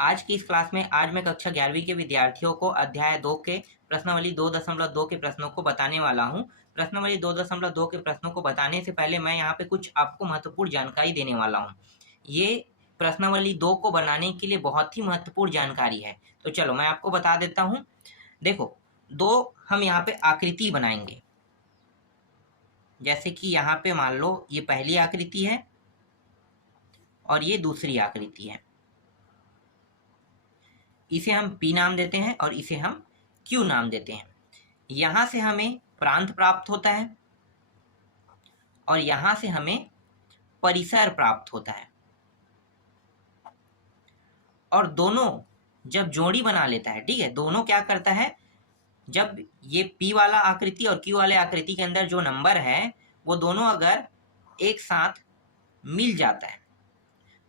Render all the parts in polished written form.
आज की इस क्लास में आज मैं कक्षा 11वीं के विद्यार्थियों को अध्याय 2 के प्रश्नावली 2.2 के प्रश्नों को बताने वाला हूं। प्रश्नावली 2.2 के प्रश्नों को बताने से पहले मैं यहाँ पे कुछ आपको महत्वपूर्ण जानकारी देने वाला हूं। ये प्रश्नावली 2 को बनाने के लिए बहुत ही महत्वपूर्ण जानकारी है। तो चलो मैं आपको बता देता हूँ। देखो, दो हम यहाँ पे आकृति बनाएंगे। जैसे कि यहाँ पे मान लो ये पहली आकृति है और ये दूसरी आकृति है। इसे हम P नाम देते हैं और इसे हम Q नाम देते हैं। यहाँ से हमें प्रांत प्राप्त होता है और यहाँ से हमें परिसर प्राप्त होता है। और दोनों जब जोड़ी बना लेता है, ठीक है, दोनों क्या करता है, जब ये P वाला आकृति और Q वाले आकृति के अंदर जो नंबर है वो दोनों अगर एक साथ मिल जाता है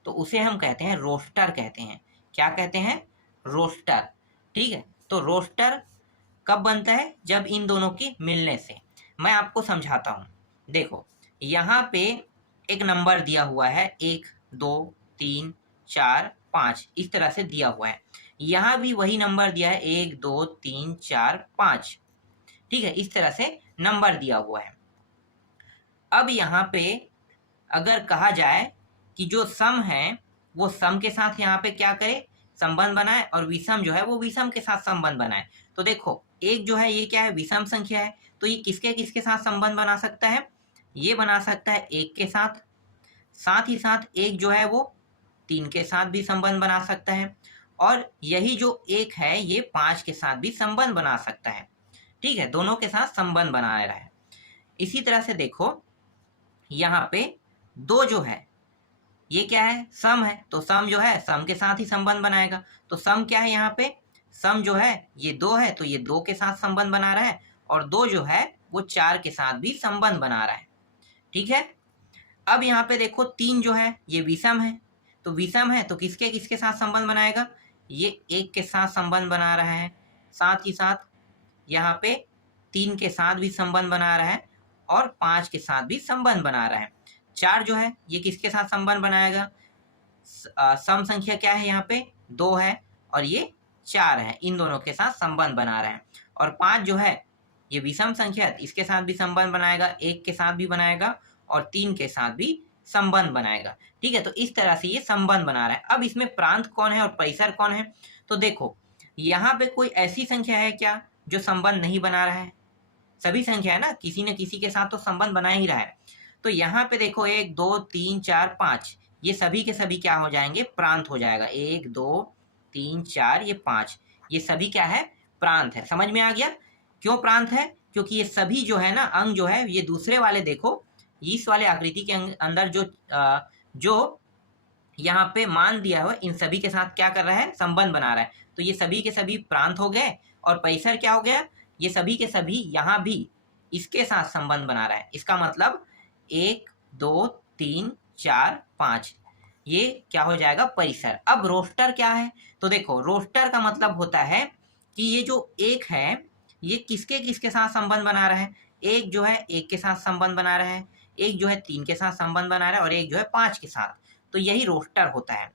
तो उसे हम कहते हैं रोस्टर कहते हैं। क्या कहते हैं? रोस्टर। ठीक है, तो रोस्टर कब बनता है? जब इन दोनों के मिलने से। मैं आपको समझाता हूँ। देखो, यहाँ पे एक नंबर दिया हुआ है 1 2 3 4 5, इस तरह से दिया हुआ है। यहाँ भी वही नंबर दिया है 1 2 3 4 5। ठीक है, इस तरह से नंबर दिया हुआ है। अब यहाँ पे अगर कहा जाए कि जो सम है वो सम के साथ यहाँ पे क्या करे, संबंध बनाए, और विषम जो है वो विषम के साथ संबंध बनाए। तो देखो, एक जो है ये क्या है, विषम संख्या है, तो ये किसके किसके साथ संबंध बना सकता है? ये बना सकता है 1 के साथ, साथ ही साथ एक जो है वो 3 के साथ भी संबंध बना सकता है, और यही जो 1 है ये 5 के साथ भी संबंध बना सकता है। ठीक है, दोनों के साथ संबंध बना रहा है। इसी तरह से देखो, यहाँ पे 2 जो है ये क्या है, सम है, तो सम जो है सम के साथ ही संबंध बनाएगा। तो सम क्या है, यहाँ पे सम जो है ये 2 है, तो ये 2 के साथ संबंध बना रहा है, और 2 जो है वो 4 के साथ भी संबंध बना रहा है। ठीक है, अब यहाँ पे देखो 3 जो है ये विषम है, तो विषम है तो किसके किसके साथ संबंध बनाएगा? ये 1 के साथ संबंध बना रहा है, साथ ही साथ यहाँ पे 3 के साथ भी संबंध बना रहा है, और 5 के साथ भी संबंध बना रहा है। 4 जो है ये किसके साथ संबंध बनाएगा? सम संख्या क्या है, यहाँ पे 2 है और ये 4 है, इन दोनों के साथ संबंध बना रहा है। और 5 जो है ये विषम संख्या है, इसके साथ भी संबंध बनाएगा, 1 के साथ भी बनाएगा और 3 के साथ भी संबंध बनाएगा। ठीक है, तो इस तरह से ये संबंध बना रहा है। अब इसमें प्रांत कौन है और परिसर कौन है? तो देखो, यहाँ पे कोई ऐसी संख्या है क्या जो संबंध नहीं बना रहा है? सभी संख्या है ना, किसी न किसी के साथ तो संबंध बना ही रहा है। तो यहाँ पे देखो 1 2 3 4 5, ये सभी के सभी क्या हो जाएंगे? प्रांत हो जाएगा। 1 2 3 4 ये 5, ये सभी क्या है? प्रांत है। समझ में आ गया क्यों प्रांत है? क्योंकि ये सभी जो है ना अंग जो है, ये दूसरे वाले देखो इस वाले आकृति के अंदर जो यहाँ पे मान दिया हुआ, इन सभी के साथ क्या कर रहा है? संबंध बना रहा है। तो ये सभी के सभी प्रांत हो गए। और परिसर क्या हो गया? ये सभी के सभी यहाँ भी इसके साथ संबंध बना रहा है। इसका मतलब 1 2 3 4 5, ये क्या हो जाएगा? परिसर। अब रोस्टर क्या है? तो देखो, रोस्टर का मतलब होता है कि ये जो 1 है ये किसके किसके साथ संबंध बना रहा है? एक जो है 1 के साथ संबंध बना रहा है, एक जो है 3 के साथ संबंध बना रहा है, और एक जो है 5 के साथ। तो यही रोस्टर होता है।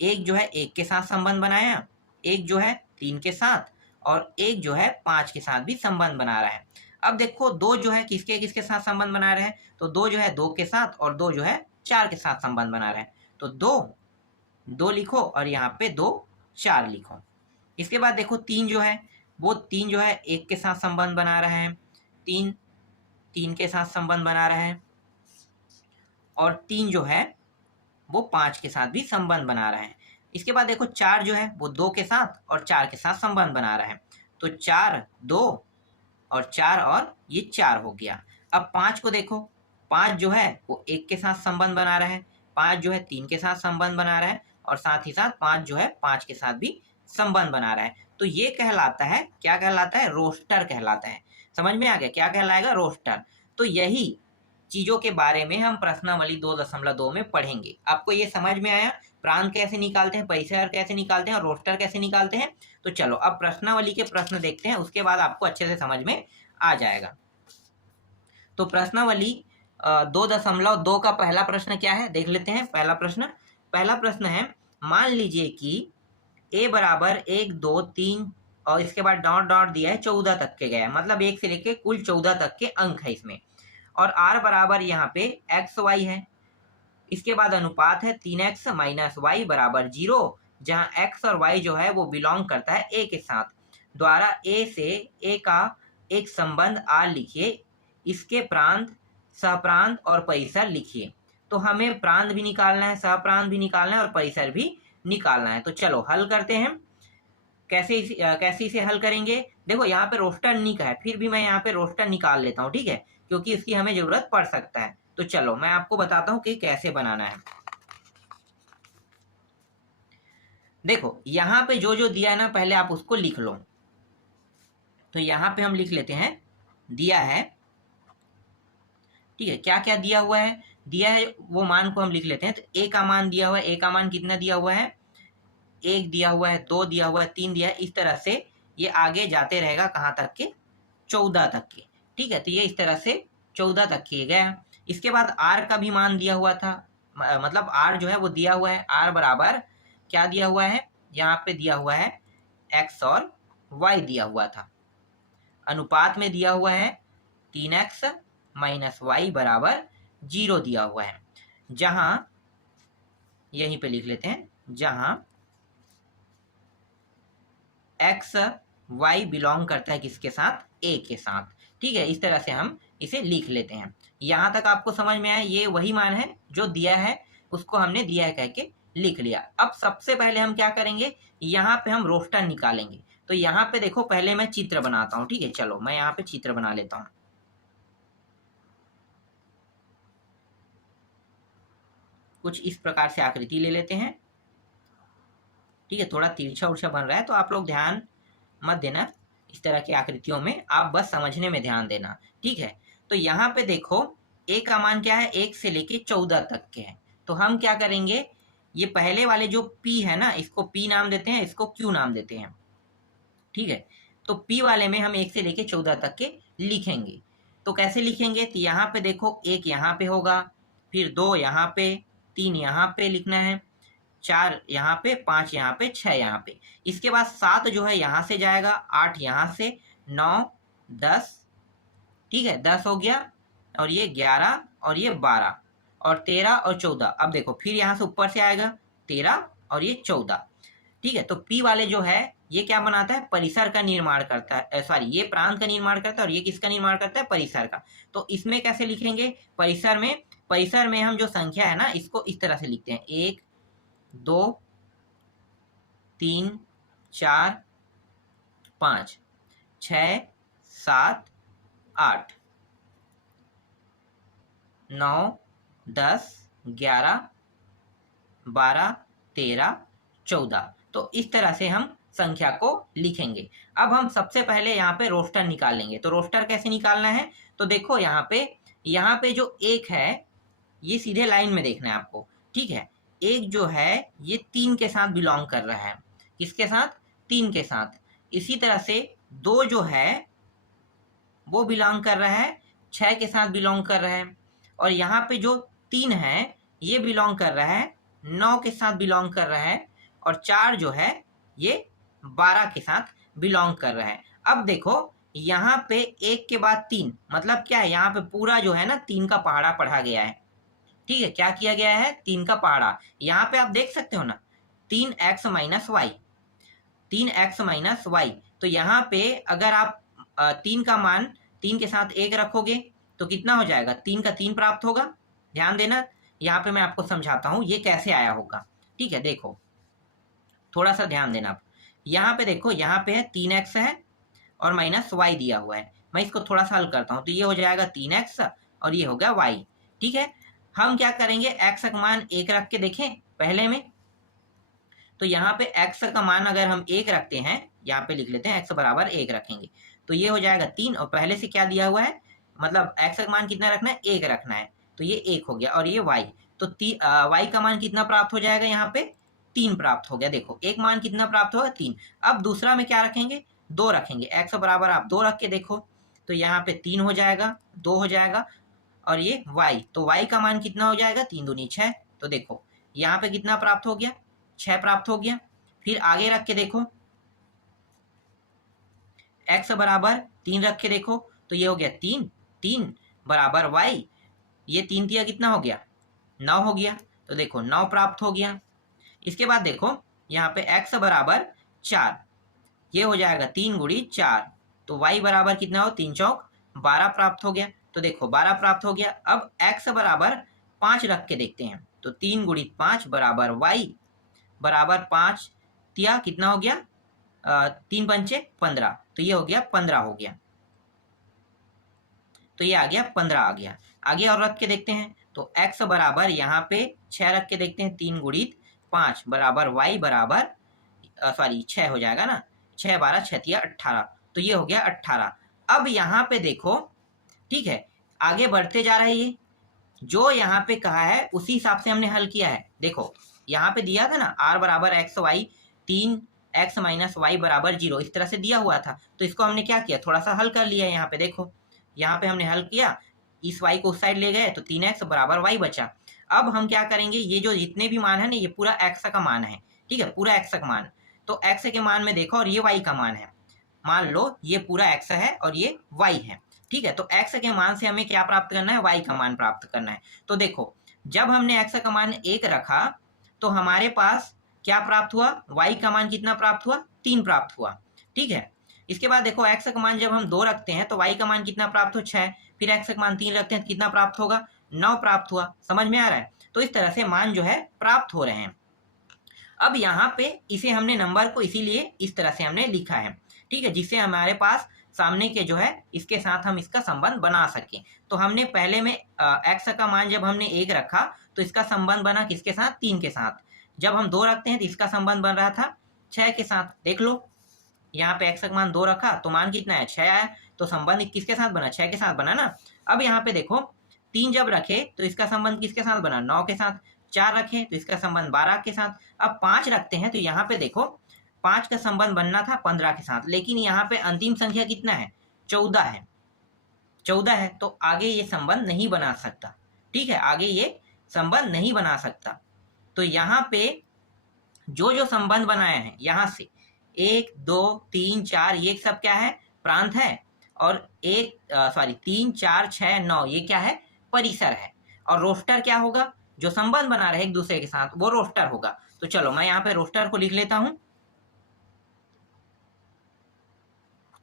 एक जो है 1 के साथ संबंध बनाया, एक जो है 3 के साथ, और एक जो है 5 के साथ भी संबंध बना रहा है। अब देखो 2 जो है किसके किसके साथ संबंध बना रहे हैं? तो 2 जो है 2 के साथ, और 2 जो है 4 के साथ संबंध बना रहे हैं। तो 2 लिखो और यहाँ पे 2 4 लिखो। इसके बाद देखो 3 जो है वो 3 जो है 1 के साथ संबंध बना रहा है, 3 के साथ संबंध बना रहा है, और 3 जो है वो 5 के साथ भी संबंध बना रहा है। इसके बाद देखो 4 जो है वो 2 के साथ और 4 के साथ संबंध बना रहा है। तो 4 2 और 4, और ये 4 हो गया। अब 5 को देखो, 5 जो है वो 1 के साथ संबंध बना रहा है, 5 जो है 3 के साथ संबंध बना रहा है, और साथ ही साथ 5 जो है 5 के साथ भी संबंध बना रहा है। तो ये कहलाता है, क्या कहलाता है? रोस्टर कहलाता है। समझ में आ गया क्या कहलाएगा? रोस्टर। तो यही चीजों के बारे में हम प्रश्नावली 2.2 में पढ़ेंगे। आपको ये समझ में आया? प्रांत कैसे निकालते हैं, परिसर कैसे निकालते हैं, और रोस्टर कैसे निकालते हैं। तो चलो अब प्रश्नावली के प्रश्न देखते हैं, उसके बाद आपको अच्छे से समझ में आ जाएगा। तो प्रश्नावली 2.2 का पहला प्रश्न क्या है, देख लेते हैं। पहला प्रश्न है, मान लीजिए कि a बराबर 1 2 3 और इसके बाद डॉट डॉट दिया है 14 तक के गया है, मतलब 1 से लेके कुल 14 तक के अंक है इसमें। और r बराबर यहाँ पे एक्स वाई है। इसके बाद अनुपात है 3x माइनस वाई बराबर 0, जहाँ x और y जो है वो बिलोंग करता है a के साथ। द्वारा a से a का एक संबंध r लिखिए, इसके प्रांत, सहप्रांत और परिसर लिखिए। तो हमें प्रांत भी निकालना है, सहप्रांत भी निकालना है और परिसर भी निकालना है। तो चलो हल करते हैं। कैसे इसे हल करेंगे? देखो यहाँ पे रोस्टर निक है, फिर भी मैं यहाँ पे रोस्टर निकाल लेता हूँ, ठीक है, क्योंकि इसकी हमें जरूरत पड़ सकता है। तो चलो मैं आपको बताता हूँ कि कैसे बनाना है। देखो यहाँ पे जो जो दिया है ना, पहले आप उसको लिख लो। तो यहाँ पे हम लिख लेते हैं, दिया है, ठीक है, क्या क्या दिया हुआ है, दिया है वो मान को हम लिख लेते हैं। तो a का मान दिया हुआ है, a का मान कितना दिया हुआ है, 1 दिया हुआ है, 2 दिया हुआ है, 3 दिया है। इस तरह से ये आगे जाते रहेगा कहाँ तक के, 14 तक के, ठीक है। तो ये इस तरह से 14 तक किए गया। इसके बाद r का भी मान दिया हुआ था, मतलब r जो है वो दिया हुआ है। r बराबर क्या दिया हुआ है, यहाँ पे दिया हुआ है x और y दिया हुआ था। अनुपात में दिया हुआ है 3x माइनस वाई बराबर 0 दिया हुआ है, जहां यहीं पे लिख लेते हैं, जहां x y बिलोंग करता है किसके साथ, a के साथ, ठीक है। इस तरह से हम इसे लिख लेते हैं। यहां तक आपको समझ में आया? ये वही मान है जो दिया है, उसको हमने दिया है कह के लिख लिया। अब सबसे पहले हम क्या करेंगे, यहाँ पे हम रोस्टर निकालेंगे। तो यहाँ पे देखो, पहले मैं चित्र बनाता हूँ, ठीक है। चलो मैं यहाँ पे चित्र बना लेता हूँ। कुछ इस प्रकार से आकृति ले लेते हैं, ठीक है। थोड़ा तिरछा उर्छा बन रहा है तो आप लोग ध्यान मत देना, इस तरह की आकृतियों में आप बस समझने में ध्यान देना, ठीक है। तो यहाँ पे देखो a का मान क्या है, 1 से लेके 14 तक के है। तो हम क्या करेंगे, ये पहले वाले जो p है ना, इसको p नाम देते हैं, इसको q नाम देते हैं, ठीक है। तो p वाले में हम 1 से लेके 14 तक के लिखेंगे। तो कैसे लिखेंगे, तो यहाँ पे देखो 1 यहाँ पे होगा, फिर 2 यहाँ पे, 3 यहाँ पे लिखना है, 4 यहाँ पे, 5 यहाँ पे, 6 यहाँ पे। इसके बाद 7 जो है यहाँ से जाएगा, 8 यहाँ से, 9 10, ठीक है, 10 हो गया, और ये 11 और ये 12 और 13 और 14। अब देखो फिर यहाँ से ऊपर से आएगा 13 और ये 14, ठीक है। तो P वाले जो है ये क्या बनाता है, परिसर का निर्माण करता है, सॉरी ये प्रांत का निर्माण करता है, और ये किसका निर्माण करता है, परिसर का। तो इसमें कैसे लिखेंगे, परिसर में हम जो संख्या है ना, इसको इस तरह से लिखते हैं, 1 2 3 4 5 6 7 8 9 10 11 12 13 14। तो इस तरह से हम संख्या को लिखेंगे। अब हम सबसे पहले यहाँ पे रोस्टर निकालेंगे। तो रोस्टर कैसे निकालना है, तो देखो यहाँ पे जो 1 है ये सीधे लाइन में देखना है आपको, ठीक है। 1 जो है ये 3 के साथ बिलोंग कर रहा है, किसके साथ, 3 के साथ। इसी तरह से 2 जो है वो बिलोंग कर रहा है, 6 के साथ बिलोंग कर रहा है। और यहाँ पे जो 3 है ये बिलोंग कर रहा है, 9 के साथ बिलोंग कर रहा है। और 4 जो है ये 12 के साथ बिलोंग कर रहा है। अब देखो यहाँ पे 1 के बाद 3 मतलब क्या है, यहाँ पे पूरा जो है ना 3 का पहाड़ा पढ़ा गया है, ठीक है। क्या किया गया है, 3 का पहाड़ा। यहाँ पे आप देख सकते हो ना, 3x minus Y, 3x minus Y. तो यहाँ पे अगर आप 3 का मान 3 के साथ 1 रखोगे तो कितना हो जाएगा, 3 का 3 प्राप्त होगा। ध्यान देना, यहाँ पे मैं आपको समझाता हूँ ये कैसे आया होगा, ठीक है। देखो थोड़ा सा ध्यान देना आप, यहाँ पे देखो, यहाँ पे है 3x है और माइनस वाई दिया हुआ है। मैं इसको थोड़ा सा हल करता हूँ, तो ये हो जाएगा 3x और ये हो गया y, ठीक है। हम क्या करेंगे, x का मान 1 रख के देखें पहले में। तो यहाँ पे x का मान अगर हम 1 रखते हैं, यहाँ पे लिख लेते हैं x बराबर 1 रखेंगे, तो ये हो जाएगा 3। और पहले से क्या दिया हुआ है, मतलब x का मान कितना रखना है, 1 रखना है, तो ये 1 हो गया। और ये y, तो y का मान कितना प्राप्त हो जाएगा, यहाँ पे 3 प्राप्त हो गया। देखो एक मान कितना प्राप्त होगा, 3। अब दूसरा में क्या रखेंगे, 2 रखेंगे। x बराबर आप 2 रख के देखो, तो यहाँ पे 3 हो जाएगा, 2 हो जाएगा। और ये y, तो y का मान कितना हो जाएगा, 3 दूनी 6। तो देखो यहाँ पे कितना प्राप्त हो गया, 6 प्राप्त हो गया। फिर आगे रख के देखो, x बराबर 3 रख के देखो, तो ये हो गया 3, 3 बराबर y, ये 3 दिया कितना हो गया, 9 हो गया। तो देखो 9 प्राप्त हो गया। इसके बाद देखो यहाँ पे x बराबर 4, ये हो जाएगा 3 गुड़ी 4, तो y बराबर कितना हो, 3 चौक 12 प्राप्त हो गया। तो देखो 12 प्राप्त हो गया। अब x बराबर 5 रख के देखते हैं, तो 3 गुड़ी 5 बराबर y बराबर 5 तिया कितना हो गया, 3 पंचे 15, तो ये हो गया 15 हो गया। तो ये आ गया 15 आ गया। आगे और रख के देखते हैं, तो x बराबर यहाँ पे 6 रख के देखते हैं, 3 गुणित 5 बराबर y बराबर सॉरी 6 हो जाएगा ना, 6 12 6 तिया 18, तो ये हो गया 18। अब यहाँ पे देखो, ठीक है, आगे बढ़ते जा रहे हैं, जो यहाँ पे कहा है उसी हिसाब से हमने हल किया है। देखो यहाँ पे दिया था ना r बराबर x Y 3x minus Y बराबर 0, इस तरह से दिया हुआ था। तो इसको हमने क्या किया, थोड़ा सा हल कर लिया। यहाँ पे देखो, यहाँ पे हमने हल किया, इस y को उस साइड ले गए, तो 3x बराबर y बचा। अब हम क्या करेंगे, ये जो जितने भी मान है ना, ये पूरा x का मान है, ठीक है, पूरा x का मान। तो x के मान में देखो, और ये y का मान है, मान लो ये पूरा x है और ये y है, ठीक है। तो x के मान से हमें क्या प्राप्त करना है, y का मान प्राप्त करना है। तो देखो जब हमने x का मान 1 रखा, तो हमारे पास क्या प्राप्त हुआ, y का मान कितना प्राप्त हुआ, 3 प्राप्त हुआ, ठीक है। इसके बाद देखो x का मान जब हम 2 रखते हैं, तो y का मान कितना प्राप्त हो, 6, फिर x का मान 3 रखते हैं, कितना प्राप्त होगा, 9 प्राप्त हुआ। समझ में आ रहा है। तो इस तरह से मान जो है प्राप्त हो रहे हैं। अब यहाँ पे इसे हमने नंबर को इसीलिए इस तरह से हमने लिखा है, ठीक है, जिससे हमारे पास सामने के जो है इसके साथ हम इसका संबंध बना सकें। तो हमने पहले में x का मान जब हमने 1 रखा, तो इसका संबंध बना किसके साथ, 3 के साथ। जब हम 2 रखते हैं तो इसका संबंध बन रहा था 6 के साथ। देख लो यहाँ पे x का मान 2 रखा, तो मान कितना है, 6 आया, तो संबंध किसके साथ बना, 6 के साथ बना ना। अब यहाँ पे देखो 3 जब रखे, तो इसका संबंध किसके साथ बना, 9 के साथ। 4 रखे तो इसका संबंध 12 के साथ। अब 5 रखते हैं, तो यहाँ पे देखो 5 का संबंध बनना था 15 के साथ, लेकिन यहाँ पे अंतिम संख्या कितना है, 14 है, 14 है, तो आगे ये संबंध नहीं बना सकता, ठीक है, आगे ये संबंध नहीं बना सकता। तो यहाँ पे जो जो संबंध बनाए हैं, यहाँ से 1 2 3 4 ये सब क्या है, प्रांत है, और 3 4 6 9 ये क्या है, परिसर है। और रोस्टर क्या होगा, जो संबंध बना रहे एक दूसरे के साथ, वो रोस्टर होगा। तो चलो मैं यहाँ पे रोस्टर को लिख लेता हूं।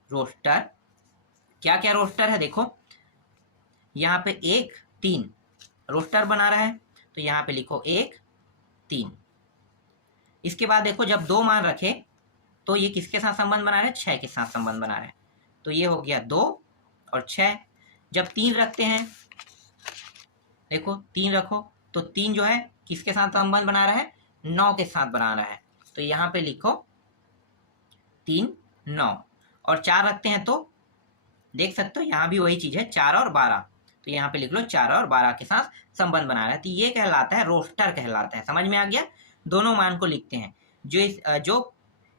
रोस्टर क्या क्या रोस्टर है, देखो यहाँ पे 1 3 रोस्टर बना रहा है, तो यहाँ पे लिखो 1 3। इसके बाद देखो जब 2 मान रखे, तो ये किसके साथ संबंध बना रहे हैं, 6 के साथ संबंध बना रहे हैं, तो ये हो गया 2 और 6। जब 3 रखते हैं, देखो 3 रखो, तो 3 जो है किसके साथ संबंध बना रहा है, 9 के साथ बना रहा है, तो यहाँ पे लिखो 3 9। और 4 रखते हैं, तो देख सकते हो यहाँ भी वही चीज है, 4 और 12, तो यहाँ पे लिख लो 4 और 12 के साथ संबंध बना रहा है, तो ये कहलाता है रोस्टर कहलाता है। समझ में आ गया। दोनों मान को लिखते हैं, जो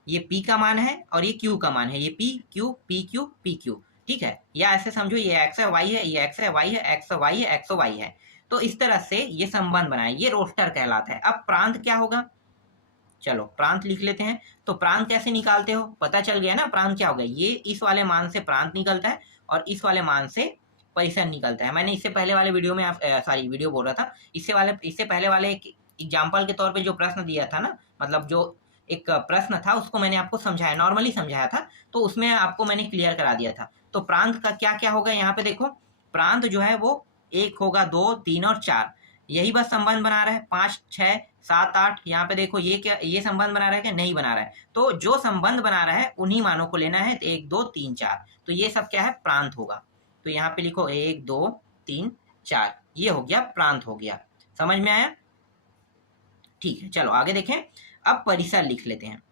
ये p का मान है और ये q का मान है, ये p q p q p q, ठीक है। या ऐसे समझो ये x है y है, ये x है y है, x y है, x y है। तो इस तरह से ये संबंध बनाए, ये रोस्टर कहलाता है। अब प्रांत क्या होगा, चलो प्रांत लिख लेते हैं। तो प्रांत कैसे निकालते हो, पता चल गया ना, प्रांत क्या होगा, ये इस वाले मान से प्रांत निकलता है और इस वाले मान से परिसर निकलता है। मैंने इससे पहले वाले वीडियो में वीडियो बोल रहा था, इससे पहले वाले एग्जाम्पल के तौर पे जो प्रश्न दिया था ना, मतलब जो एक प्रश्न था उसको मैंने आपको समझाया, नॉर्मली समझाया था, तो उसमें आपको मैंने क्लियर करा दिया था। तो प्रांत का क्या क्या होगा, यहाँ पे देखो प्रांत जो है वो 1 होगा, 2 3 और 4, यही बस संबंध बना रहा है। 5 6 7 8 यहाँ पे देखो ये क्या, ये संबंध बना रहा है क्या, नहीं बना रहा है। तो जो संबंध बना रहा है उन्हीं मानों को लेना है, 1 2 3 4, तो ये सब क्या है, प्रांत होगा। तो यहाँ पे लिखो 1 2 3 4, ये हो गया प्रांत हो गया। समझ में आया, ठीक है। चलो आगे देखें। अब परिसर लिख लेते हैं।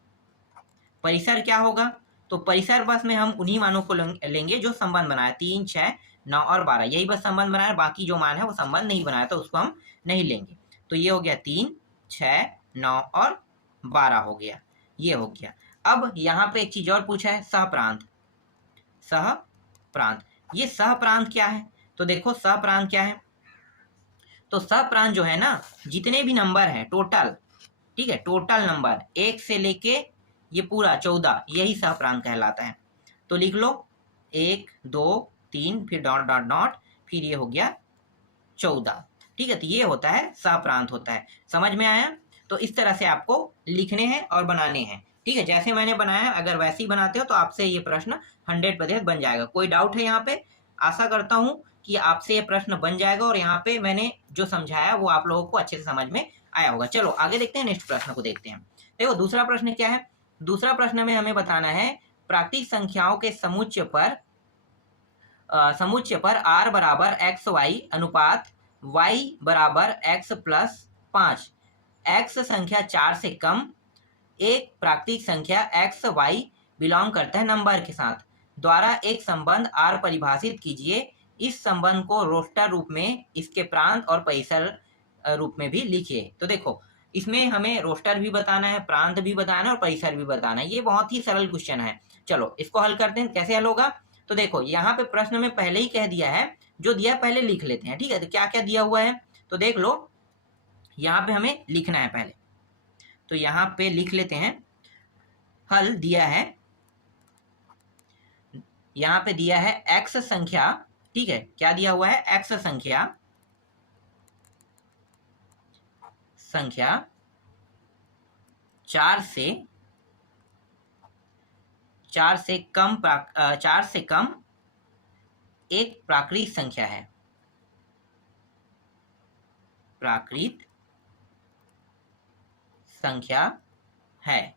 परिसर क्या होगा, तो परिसर बस में हम उन्हीं मानों को लेंगे जो संबंध बनाया, 3 6 9 और 12, यही बस संबंध बनाया, बाकी जो मान है वो संबंध नहीं बनाया, तो उसको हम नहीं लेंगे। तो ये हो गया 3 6 9 और 12 हो गया, ये हो गया। अब यहाँ पे एक चीज और पूछा है, सहप्रांत। सहप्रांत, ये सहप्रांत क्या है, तो देखो सहप्रांत क्या है, तो सहप्रांत जो है ना, जितने भी नंबर हैं टोटल, ठीक है, टोटल नंबर 1 से लेके ये पूरा 14, यही सहप्रांत कहलाता है। तो लिख लो 1 2 3 फिर डॉट डॉट डॉट फिर ये हो गया 14। ठीक है, तो ये होता है सहप्रांत होता है। समझ में आया? तो इस तरह से आपको लिखने हैं और बनाने हैं। ठीक है, जैसे मैंने बनाया अगर वैसे ही बनाते हो तो आपसे ये प्रश्न 100% बन जाएगा। कोई डाउट है यहाँ पे? आशा करता हूँ कि आपसे ये प्रश्न बन जाएगा और यहाँ पे मैंने जो समझाया वो आप लोगों को अच्छे से समझ में आया होगा। चलो आगे देखते हैं, नेक्स्ट प्रश्न को देखते हैं। देखो दूसरा प्रश्न क्या है। दूसरा प्रश्न में हमें बताना है प्राकृतिक संख्याओं के समुच्चय पर r बराबर एक्स वाई अनुपात y बराबर x प्लस 5 x संख्या 4 से कम एक प्राकृतिक संख्या x y बिलोंग करता है नंबर के साथ द्वारा एक संबंध r परिभाषित कीजिए। इस संबंध को रोस्टर रूप में, इसके प्रांत और परिसर रूप में भी लिखिए। तो देखो इसमें हमें रोस्टर भी बताना है, प्रांत भी बताना है और परिसर भी बताना है। ये बहुत ही सरल क्वेश्चन है। चलो इसको हल करते हैं। कैसे हल होगा? तो देखो यहाँ पे प्रश्न में पहले ही कह दिया है, जो दिया है पहले लिख लेते हैं। ठीक है, तो क्या क्या दिया हुआ है तो देख लो। यहाँ पे हमें लिखना है पहले, तो यहाँ पे लिख लेते हैं। हल दिया है, यहाँ पे दिया है x संख्या। ठीक है, क्या दिया हुआ है? x संख्या 4 से कम एक प्राकृतिक संख्या है। प्राकृत संख्या है।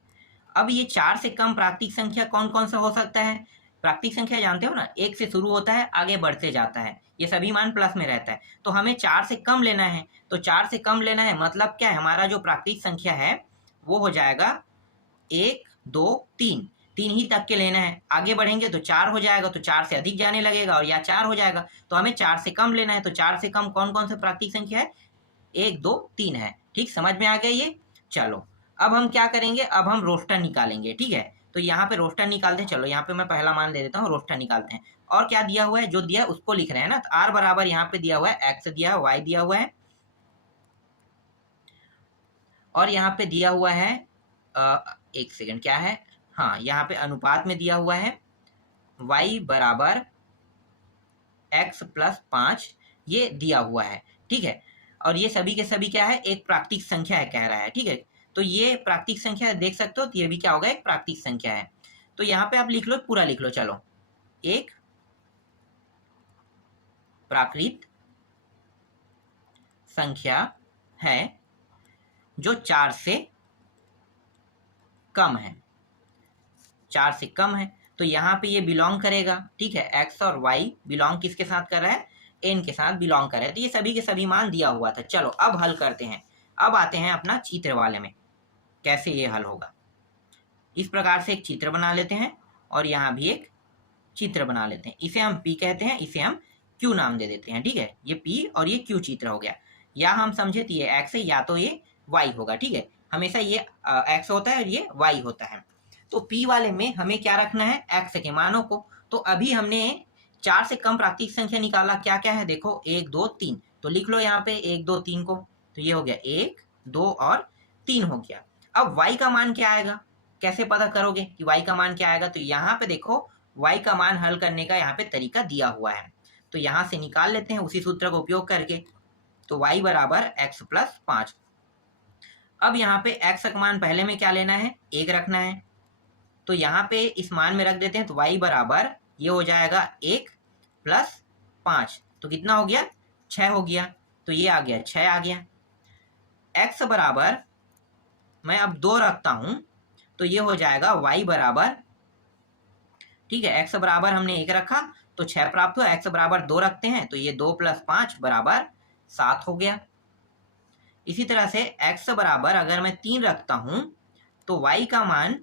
अब ये 4 से कम प्राकृतिक संख्या कौन कौन सा हो सकता है? प्राकृतिक संख्या जानते हो ना, 1 से शुरू होता है आगे बढ़ते जाता है, ये सभी मान प्लस में रहता है। तो हमें 4 से कम लेना है। तो 4 से कम लेना है मतलब क्या है? हमारा जो प्राकृतिक संख्या है वो हो जाएगा 1 2 3 3 ही तक के लेना है। आगे बढ़ेंगे तो 4 हो जाएगा, तो 4 से अधिक जाने लगेगा और या 4 हो जाएगा। तो हमें 4 से कम लेना है। तो 4 से कम कौन कौन से प्राकृतिक संख्या है? 1 2 3 है। ठीक, समझ में आ गया ये? चलो अब हम क्या करेंगे, अब हम रोस्टर निकालेंगे। ठीक है, तो यहाँ पे रोस्टर निकालते हैं। चलो यहाँ पे मैं पहला मान दे देता हूँ, रोस्टर निकालते हैं। और क्या दिया हुआ है? जो दिया है उसको लिख रहे हैं ना। तो r बराबर यहाँ पे दिया हुआ है x दिया है, y दिया हुआ है और यहाँ पे दिया हुआ है एक सेकंड, क्या है? हाँ, यहाँ पे अनुपात में दिया हुआ है y बराबर x प्लस 5, ये दिया हुआ है। ठीक है, और ये सभी के सभी क्या है? एक प्राकृतिक संख्या है कह रहा है। ठीक है, तो ये प्राकृतिक संख्या देख सकते हो, तो ये भी क्या होगा? एक प्राकृतिक संख्या है। तो यहाँ पे आप लिख लो, पूरा लिख लो। चलो, एक प्राकृत संख्या है जो 4 से कम है। 4 से कम है तो यहाँ पे ये बिलोंग करेगा। ठीक है, x और y बिलोंग किसके साथ कर रहा है? n के साथ बिलोंग कर रहा है। तो ये सभी के सभी मान दिया हुआ था। चलो अब हल करते हैं। अब आते हैं अपना चित्र वाले में, कैसे ये हल होगा। इस प्रकार से एक चित्र बना लेते हैं और यहाँ भी एक चित्र बना लेते हैं। इसे हम P कहते हैं, इसे हम Q नाम दे देते हैं। ठीक है, ये P और ये Q चित्र हो गया। या हम समझे तो ये x है या तो ये y होगा। ठीक है, हमेशा ये x होता है और ये y होता है। तो P वाले में हमें क्या रखना है? x के मानों को। तो अभी हमने 4 से कम प्राकृतिक संख्या निकाला। क्या क्या है देखो, 1 2 3। तो लिख लो यहाँ पे 1 2 3 को। तो ये हो गया 1 2 और 3 हो गया। अब y का मान क्या आएगा? कैसे पता करोगे कि y का मान क्या आएगा? तो यहाँ पे देखो y का मान हल करने का यहाँ पे तरीका दिया हुआ है। तो यहाँ से निकाल लेते हैं उसी सूत्र का उपयोग करके। तो y बराबर x प्लस 5। अब यहाँ पे x का मान पहले में क्या लेना है? 1 रखना है। तो यहाँ पे इस मान में रख देते हैं। तो y बराबर ये हो जाएगा 1 प्लस 5। तो कितना हो गया? 6 हो गया। तो ये आ गया 6 आ गया। x बराबर मैं अब 2 रखता हूं तो ये हो जाएगा y बराबर, ठीक है, x बराबर हमने 1 रखा तो 6 प्राप्त हुआ। x बराबर 2 रखते हैं तो ये 2 प्लस 5 बराबर 7 हो गया। इसी तरह से x बराबर अगर मैं 3 रखता हूं तो y का मान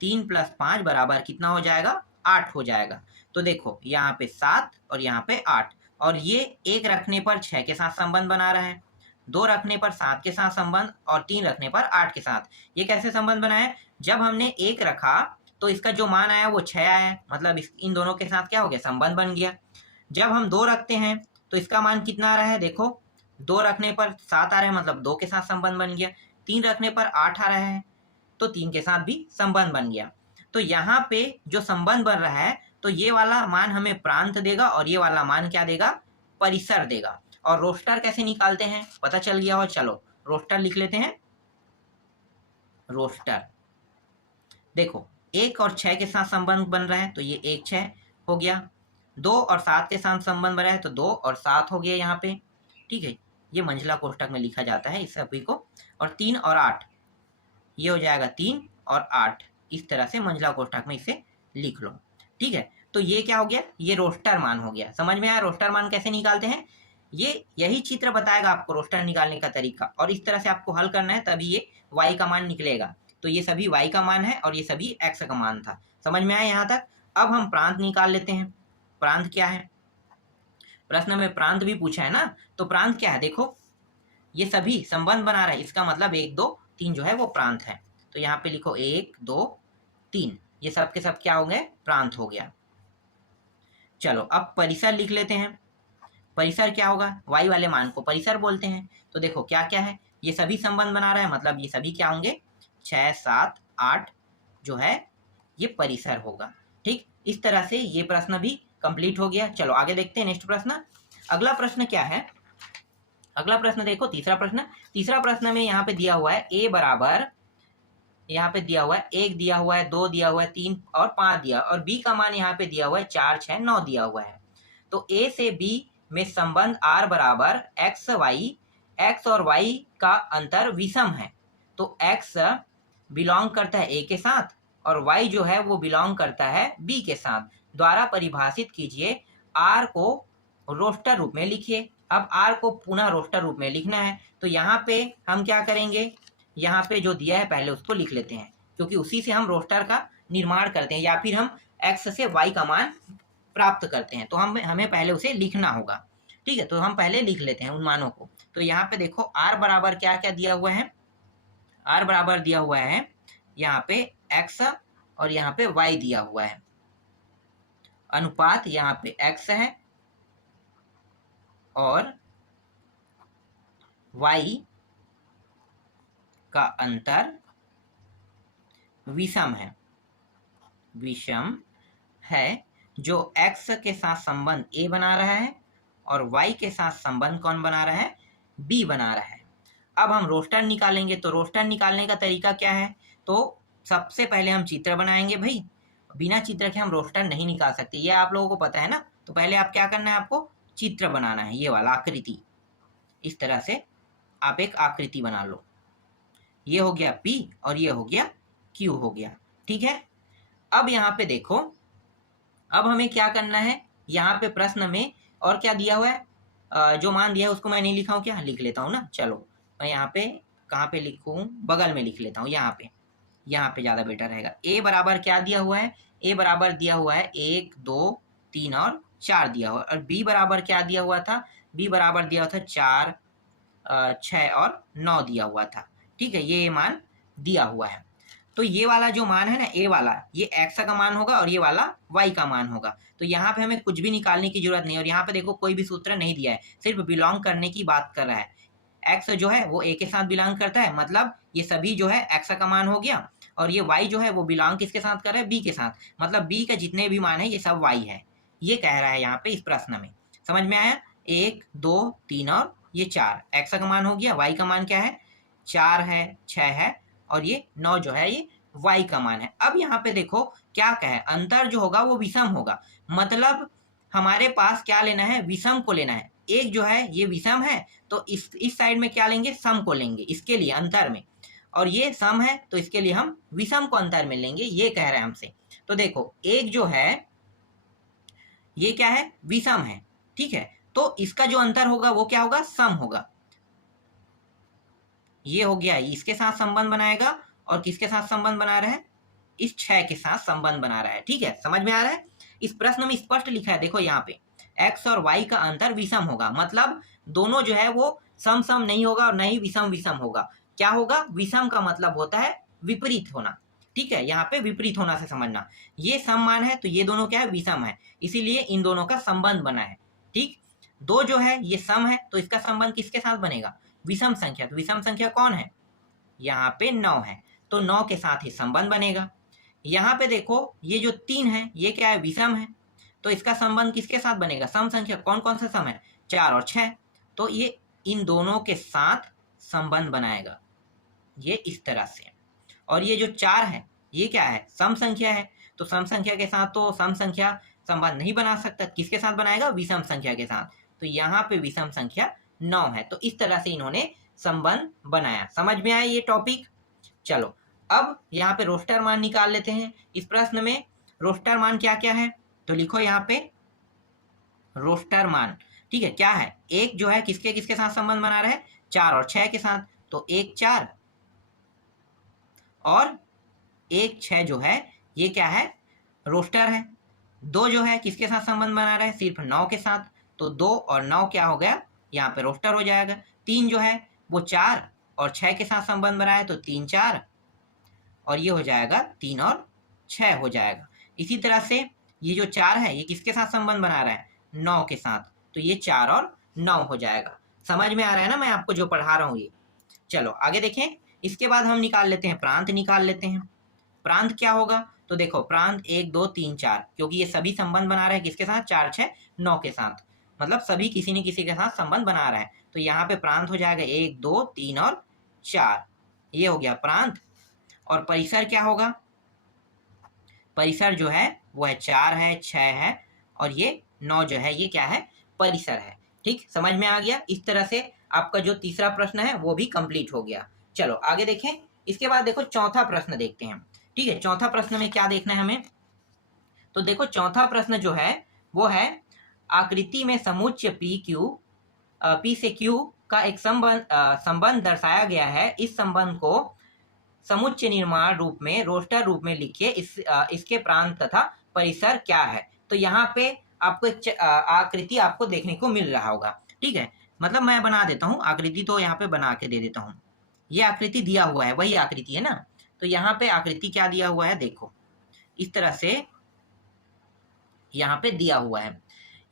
3 प्लस 5 बराबर कितना हो जाएगा? 8 हो जाएगा। तो देखो यहाँ पे 7 और यहाँ पे 8, और ये 1 रखने पर 6 के साथ संबंध बना रहा है, 2 रखने पर 7 के साथ संबंध और 3 रखने पर 8 के साथ। ये कैसे संबंध बना है? जब हमने 1 रखा तो इसका जो मान आया वो 6 आया, मतलब इन दोनों के साथ क्या हो गया? संबंध बन गया। जब हम 2 रखते हैं तो इसका मान कितना आ रहा है? देखो 2 रखने पर 7 आ रहा है, मतलब 2 के साथ संबंध बन गया। 3 रखने पर 8 आ रहा है, तो 3 के साथ भी संबंध बन गया। तो यहाँ पे जो संबंध बन रहा है, तो ये वाला मान हमें प्रांत देगा और ये वाला मान क्या देगा, परिसर देगा। और रोस्टर कैसे निकालते हैं पता चल गया हो, चलो रोस्टर लिख लेते हैं। रोस्टर देखो 1 और 6 के साथ संबंध बन रहा है, तो ये 1 6 हो गया। 2 और 7 के साथ संबंध बन रहा है, तो 2 और 7 हो गया यहाँ पे, ठीक है। ये मंझला कोष्ठक में लिखा जाता है इस सभी को। और 3 और 8 ये हो जाएगा 3 और 8, इस तरह से मंझला कोष्ठक में इसे लिख लो, ठीक है। तो ये क्या हो गया, ये रोस्टर मान हो गया। समझ में आया रोस्टर मान कैसे निकालते हैं? ये यही चित्र बताएगा आपको रोस्टर निकालने का तरीका, और इस तरह से आपको हल करना है, तभी ये y का मान निकलेगा। तो ये सभी y का मान है और ये सभी x का मान था। समझ में आया यहाँ तक? अब हम प्रांत निकाल लेते हैं। प्रांत क्या है, प्रश्न में प्रांत भी पूछा है ना, तो प्रांत क्या है? देखो ये सभी संबंध बना रहा है, इसका मतलब 1 2 3 जो है वो प्रांत है। तो यहाँ पे लिखो 1 2 3, ये सब के सब क्या हो गए, प्रांत हो गया। चलो अब परिसर लिख लेते हैं। परिसर क्या होगा, y वाले मान को परिसर बोलते हैं। तो देखो क्या क्या है, ये सभी संबंध बना रहा है, मतलब ये सभी क्या होंगे, 6 7 8 जो है ये परिसर होगा, ठीक। इस तरह से ये प्रश्न भी कंप्लीट हो गया। चलो आगे देखते हैं नेक्स्ट प्रश्न। अगला प्रश्न क्या है, अगला प्रश्न देखो तीसरा प्रश्न। तीसरा प्रश्न में यहाँ पे दिया हुआ है a बराबर, यहाँ पे दिया हुआ है 1 दिया हुआ है, 2 दिया हुआ है, 3 और 5 दिया, और b का मान यहाँ पे दिया हुआ है 4 6 9 दिया हुआ है। तो a से b में संबंध r बराबर x y, x और y का अंतर विषम है। तो x बिलोंग करता है a के साथ और y जो है वो बिलोंग करता है b के साथ। द्वारा परिभाषित कीजिए। r को रोस्टर रूप में लिखिए। अब r को पुनः रोस्टर रूप में लिखना है, तो यहाँ पे हम क्या करेंगे, यहाँ पे जो दिया है पहले उसको लिख लेते हैं, क्योंकि उसी से हम रोस्टर का निर्माण करते हैं, या फिर हम x से y का मान प्राप्त करते हैं। तो हमें पहले उसे लिखना होगा, ठीक है। तो हम पहले लिख लेते हैं उन मानों को। तो यहाँ पे देखो r बराबर क्या क्या दिया हुआ है, r बराबर दिया हुआ है यहाँ पे x और यहाँ पे y दिया हुआ है। अनुपात यहाँ पे x है और y का अंतर विषम है, विषम है। जो x के साथ संबंध a बना रहा है और y के साथ संबंध कौन बना रहा है, b बना रहा है। अब हम रोस्टर निकालेंगे। तो रोस्टर निकालने का तरीका क्या है, तो सबसे पहले हम चित्र बनाएंगे। भाई बिना चित्र के हम रोस्टर नहीं निकाल सकते, ये आप लोगों को पता है ना। तो पहले आप क्या करना है, आपको चित्र बनाना है, ये वाला आकृति। इस तरह से आप एक आकृति बना लो। ये हो गया P और ये हो गया Q हो गया, ठीक है। अब यहाँ पे देखो, अब हमें क्या करना है, यहाँ पे प्रश्न में और क्या दिया हुआ है, जो मान दिया है उसको मैं नहीं लिखा हूँ, क्या लिख लेता हूँ ना। चलो मैं यहाँ पे कहाँ पे लिखूँ, बगल में लिख लेता हूँ, यहाँ पे ज़्यादा बेटर रहेगा। a बराबर क्या दिया हुआ है, a बराबर दिया हुआ है 1 2 3 और 4 दिया हुआ है। और b बराबर क्या दिया हुआ था, b बराबर दिया हुआ था 4 6 और 9 दिया हुआ था, ठीक है। ये मान दिया हुआ है। तो ये वाला जो मान है ना, a वाला, ये x का मान होगा और ये वाला y का मान होगा। तो यहाँ पे हमें कुछ भी निकालने की जरूरत नहीं। और यहाँ पे देखो कोई भी सूत्र नहीं दिया है, सिर्फ बिलोंग करने की बात कर रहा है। x जो है वो a के साथ बिलोंग करता है, मतलब ये सभी जो है x का मान हो गया। और ये y जो है वो बिलोंग किसके साथ कर रहा है, b के साथ, मतलब b का जितने भी मान है ये सब y है। ये कह रहा है यहाँ पे इस प्रश्न में। समझ में आया? 1 2 3 और ये 4, x का मान हो गया, y का मान क्या है, 4 है 6 है और ये 9 जो है ये y का मान है। अब यहाँ पे देखो क्या कहे, अंतर जो होगा वो विषम होगा, मतलब हमारे पास क्या लेना है, विषम को लेना है। एक जो है ये विषम है, तो इस साइड में क्या लेंगे, सम को लेंगे इसके लिए अंतर में, और ये सम है तो इसके लिए हम विषम को अंतर में लेंगे, ये कह रहे हैं हमसे। तो देखो एक जो है ये क्या है, विषम है, ठीक है। तो इसका जो अंतर होगा वो क्या होगा, सम होगा। ये हो गया, इसके साथ संबंध बनाएगा और किसके साथ संबंध बना रहा है, इस 6 के साथ संबंध बना रहा है, ठीक है। समझ में आ रहा है? इस प्रश्न में स्पष्ट लिखा है, देखो यहाँ पे x और y का अंतर विषम होगा, मतलब दोनों जो है वो सम सम नहीं होगा और नहीं विषम विषम होगा। क्या होगा, विषम का मतलब होता है विपरीत होना, ठीक है। यहाँ पे विपरीत होना से समझना, ये सम मान है तो ये दोनों क्या है, विषम है, इसीलिए इन दोनों का संबंध बना है, ठीक। दो जो है ये सम है तो इसका संबंध किसके साथ बनेगा, विषम संख्या। तो विषम संख्या कौन है, यहाँ पे 9 है, तो 9 के साथ ही संबंध बनेगा। यहाँ पे देखो ये जो 3 है ये क्या है, विषम है, तो इसका संबंध किसके साथ बनेगा, सम संख्या। कौन कौन सा सम है, 4 और 6, तो ये इन दोनों के साथ संबंध बनाएगा, ये इस तरह से। और ये जो 4 है ये क्या है, सम संख्या है, तो सम संख्या के साथ तो सम संख्या संबंध नहीं बना सकता, किसके साथ बनाएगा, विषम संख्या के साथ। तो यहाँ पे विषम संख्या 9 है, तो इस तरह से इन्होंने संबंध बनाया। समझ में आया ये टॉपिक। चलो अब यहाँ पे रोस्टर मान निकाल लेते हैं। इस प्रश्न में रोस्टर मान क्या क्या है, तो लिखो यहाँ पे रोस्टर मान, ठीक है, क्या है, एक जो है किसके किसके साथ संबंध बना रहा है, 4 और 6 के साथ, तो 1 4 और 1 6 जो है ये क्या है, रोस्टर है। 2 जो है किसके साथ संबंध बना रहा है, सिर्फ 9 के साथ, तो 2 और 9 क्या हो गया, यहाँ पे रोस्टर हो जाएगा। 3 जो है वो 4 और 6 के साथ संबंध बना है, तो 3 4 और ये हो जाएगा 3 और 6 हो जाएगा। इसी तरह से ये जो 4 है ये किसके साथ संबंध बना रहा है, 9 के साथ, तो ये 4 और 9 हो जाएगा। समझ में आ रहा है ना मैं आपको जो पढ़ा रहा हूँ ये। चलो आगे देखें। इसके बाद हम निकाल लेते हैं, प्रांत निकाल लेते हैं। प्रांत क्या होगा, तो देखो प्रांत 1 2 3 4, क्योंकि ये सभी संबंध बना रहे हैं किसके साथ, 4 6 9 के साथ, मतलब सभी किसी न किसी के साथ संबंध बना रहा है। तो यहाँ पे प्रांत हो जाएगा 1 2 3 और 4, ये हो गया प्रांत। और परिसर क्या होगा, परिसर जो है वो है 4 है 6 है और ये 9 जो है ये क्या है, परिसर है। ठीक, समझ में आ गया। इस तरह से आपका जो तीसरा प्रश्न है वो भी कंप्लीट हो गया। चलो आगे देखें। इसके बाद देखो चौथा प्रश्न देखते हैं। ठीक है, चौथा प्रश्न में क्या देखना है हमें, तो देखो चौथा प्रश्न जो है वो है आकृति में समुच्चय पी से क्यू का एक संबंध दर्शाया गया है। इस संबंध को समुच्चय निर्माण रूप में, रोस्टर रूप में लिखिए। इसके प्रांत तथा परिसर क्या है। तो यहाँ पे आपको एक आकृति आपको देखने को मिल रहा होगा। ठीक है, मतलब मैं बना देता हूँ आकृति, तो यहाँ पे बना के दे देता हूँ। ये आकृति दिया हुआ है, वही आकृति है ना, तो यहाँ पे आकृति क्या दिया हुआ है, देखो इस तरह से यहाँ पे दिया हुआ है।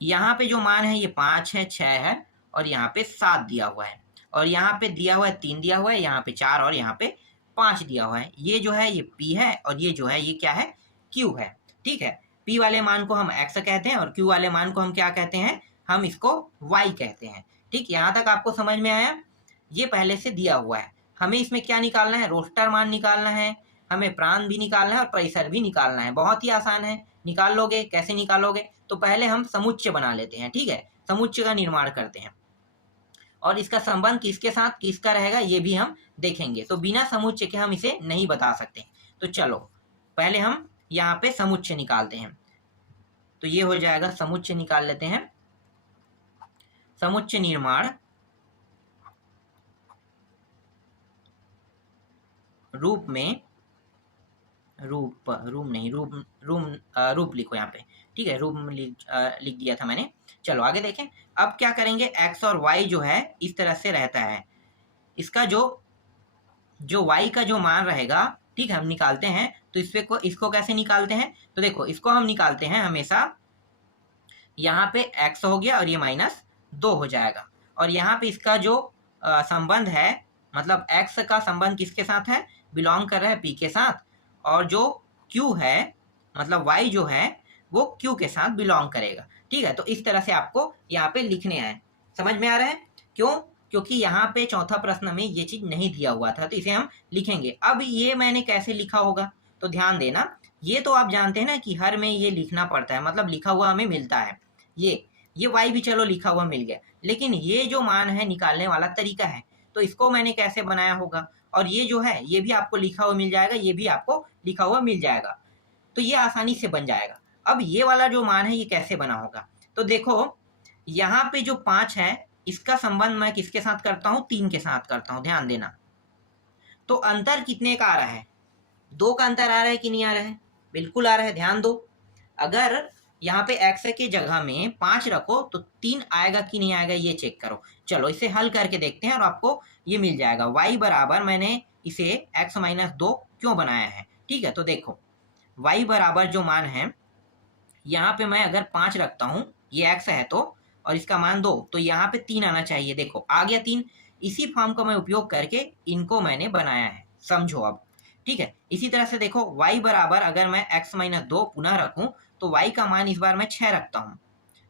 यहाँ पे जो मान है ये 5 है 6 है और यहाँ पे 7 दिया हुआ है, और यहाँ पे दिया हुआ है 3 दिया हुआ है, यहाँ पे 4 और यहाँ पे 5 दिया हुआ है। ये जो है ये P है और ये जो है ये क्या है, Q है। ठीक है, P वाले मान को हम X कहते हैं और Q वाले मान को हम क्या कहते हैं, हम इसको Y कहते हैं। ठीक, यहाँ तक आपको समझ में आया। ये पहले से दिया हुआ है, हमें इसमें क्या निकालना है, रोस्टर मान निकालना है, हमें प्रांत भी निकालना है और परिसर भी निकालना है। बहुत ही आसान है, निकाल लोगे। कैसे निकालोगे, तो पहले हम समुच्चय बना लेते हैं। ठीक है, समुच्चय का निर्माण करते हैं और इसका संबंध किसके साथ किसका रहेगा ये भी हम देखेंगे। तो बिना समुच्चय के हम इसे नहीं बता सकते। तो चलो पहले हम यहाँ पे समुच्चय निकालते हैं। तो ये हो जाएगा, समुच्चय निकाल लेते हैं। समुच्चय निर्माण रूप में, रूप लिखो यहाँ पे। ठीक है, रूप लिख दिया था मैंने। चलो आगे देखें। अब क्या करेंगे, x और y जो है इस तरह से रहता है। इसका जो y का जो मान रहेगा, ठीक है, हम निकालते हैं। तो इसको कैसे निकालते हैं, तो देखो इसको हम निकालते हैं हमेशा, यहाँ पे x हो गया और ये -2 हो जाएगा। और यहाँ पे इसका जो संबंध है, मतलब x का संबंध किसके साथ है, बिलोंग कर रहा है p के साथ, और जो q है मतलब y जो है वो q के साथ बिलोंग करेगा। ठीक है, तो इस तरह से आपको यहाँ पे लिखने हैं। समझ में आ रहा है, क्यों, क्योंकि यहाँ पे चौथा प्रश्न में ये चीज नहीं दिया हुआ था, तो इसे हम लिखेंगे। अब ये मैंने कैसे लिखा होगा, तो ध्यान देना। ये तो आप जानते हैं ना कि हर में ये लिखना पड़ता है, मतलब लिखा हुआ हमें मिलता है। ये y भी चलो लिखा हुआ मिल गया, लेकिन ये जो मान है निकालने वाला तरीका है, तो इसको मैंने कैसे बनाया होगा। और ये जो है ये भी आपको लिखा हुआ मिल जाएगा, ये भी आपको लिखा हुआ मिल जाएगा, तो ये आसानी से बन जाएगा। अब ये वाला जो मान है ये कैसे बना होगा, तो देखो यहाँ पे जो 5 है इसका संबंध मैं किसके साथ करता हूँ, 3 के साथ करता हूँ। ध्यान देना, तो अंतर कितने का आ रहा है, 2 का अंतर आ रहा है कि नहीं आ रहा है, बिल्कुल आ रहा है। ध्यान दो, अगर यहाँ पे x के जगह में 5 रखो तो 3 आएगा कि नहीं आएगा, ये चेक करो। चलो इसे हल करके देखते हैं और आपको ये मिल जाएगा। y बराबर, मैंने इसे x - 2 क्यों बनाया है, ठीक है, तो देखो y बराबर जो मान है, यहाँ पे मैं अगर 5 रखता हूँ, ये x है तो, और इसका मान 2, तो यहाँ पे 3 आना चाहिए। देखो आ गया 3, इसी फॉर्म का मैं उपयोग करके इनको मैंने बनाया है, समझो अब। ठीक है, इसी तरह से देखो y बराबर अगर मैं x माइनस 2 पुनः रखूं तो y का मान इस बार मैं 6 रखता हूं,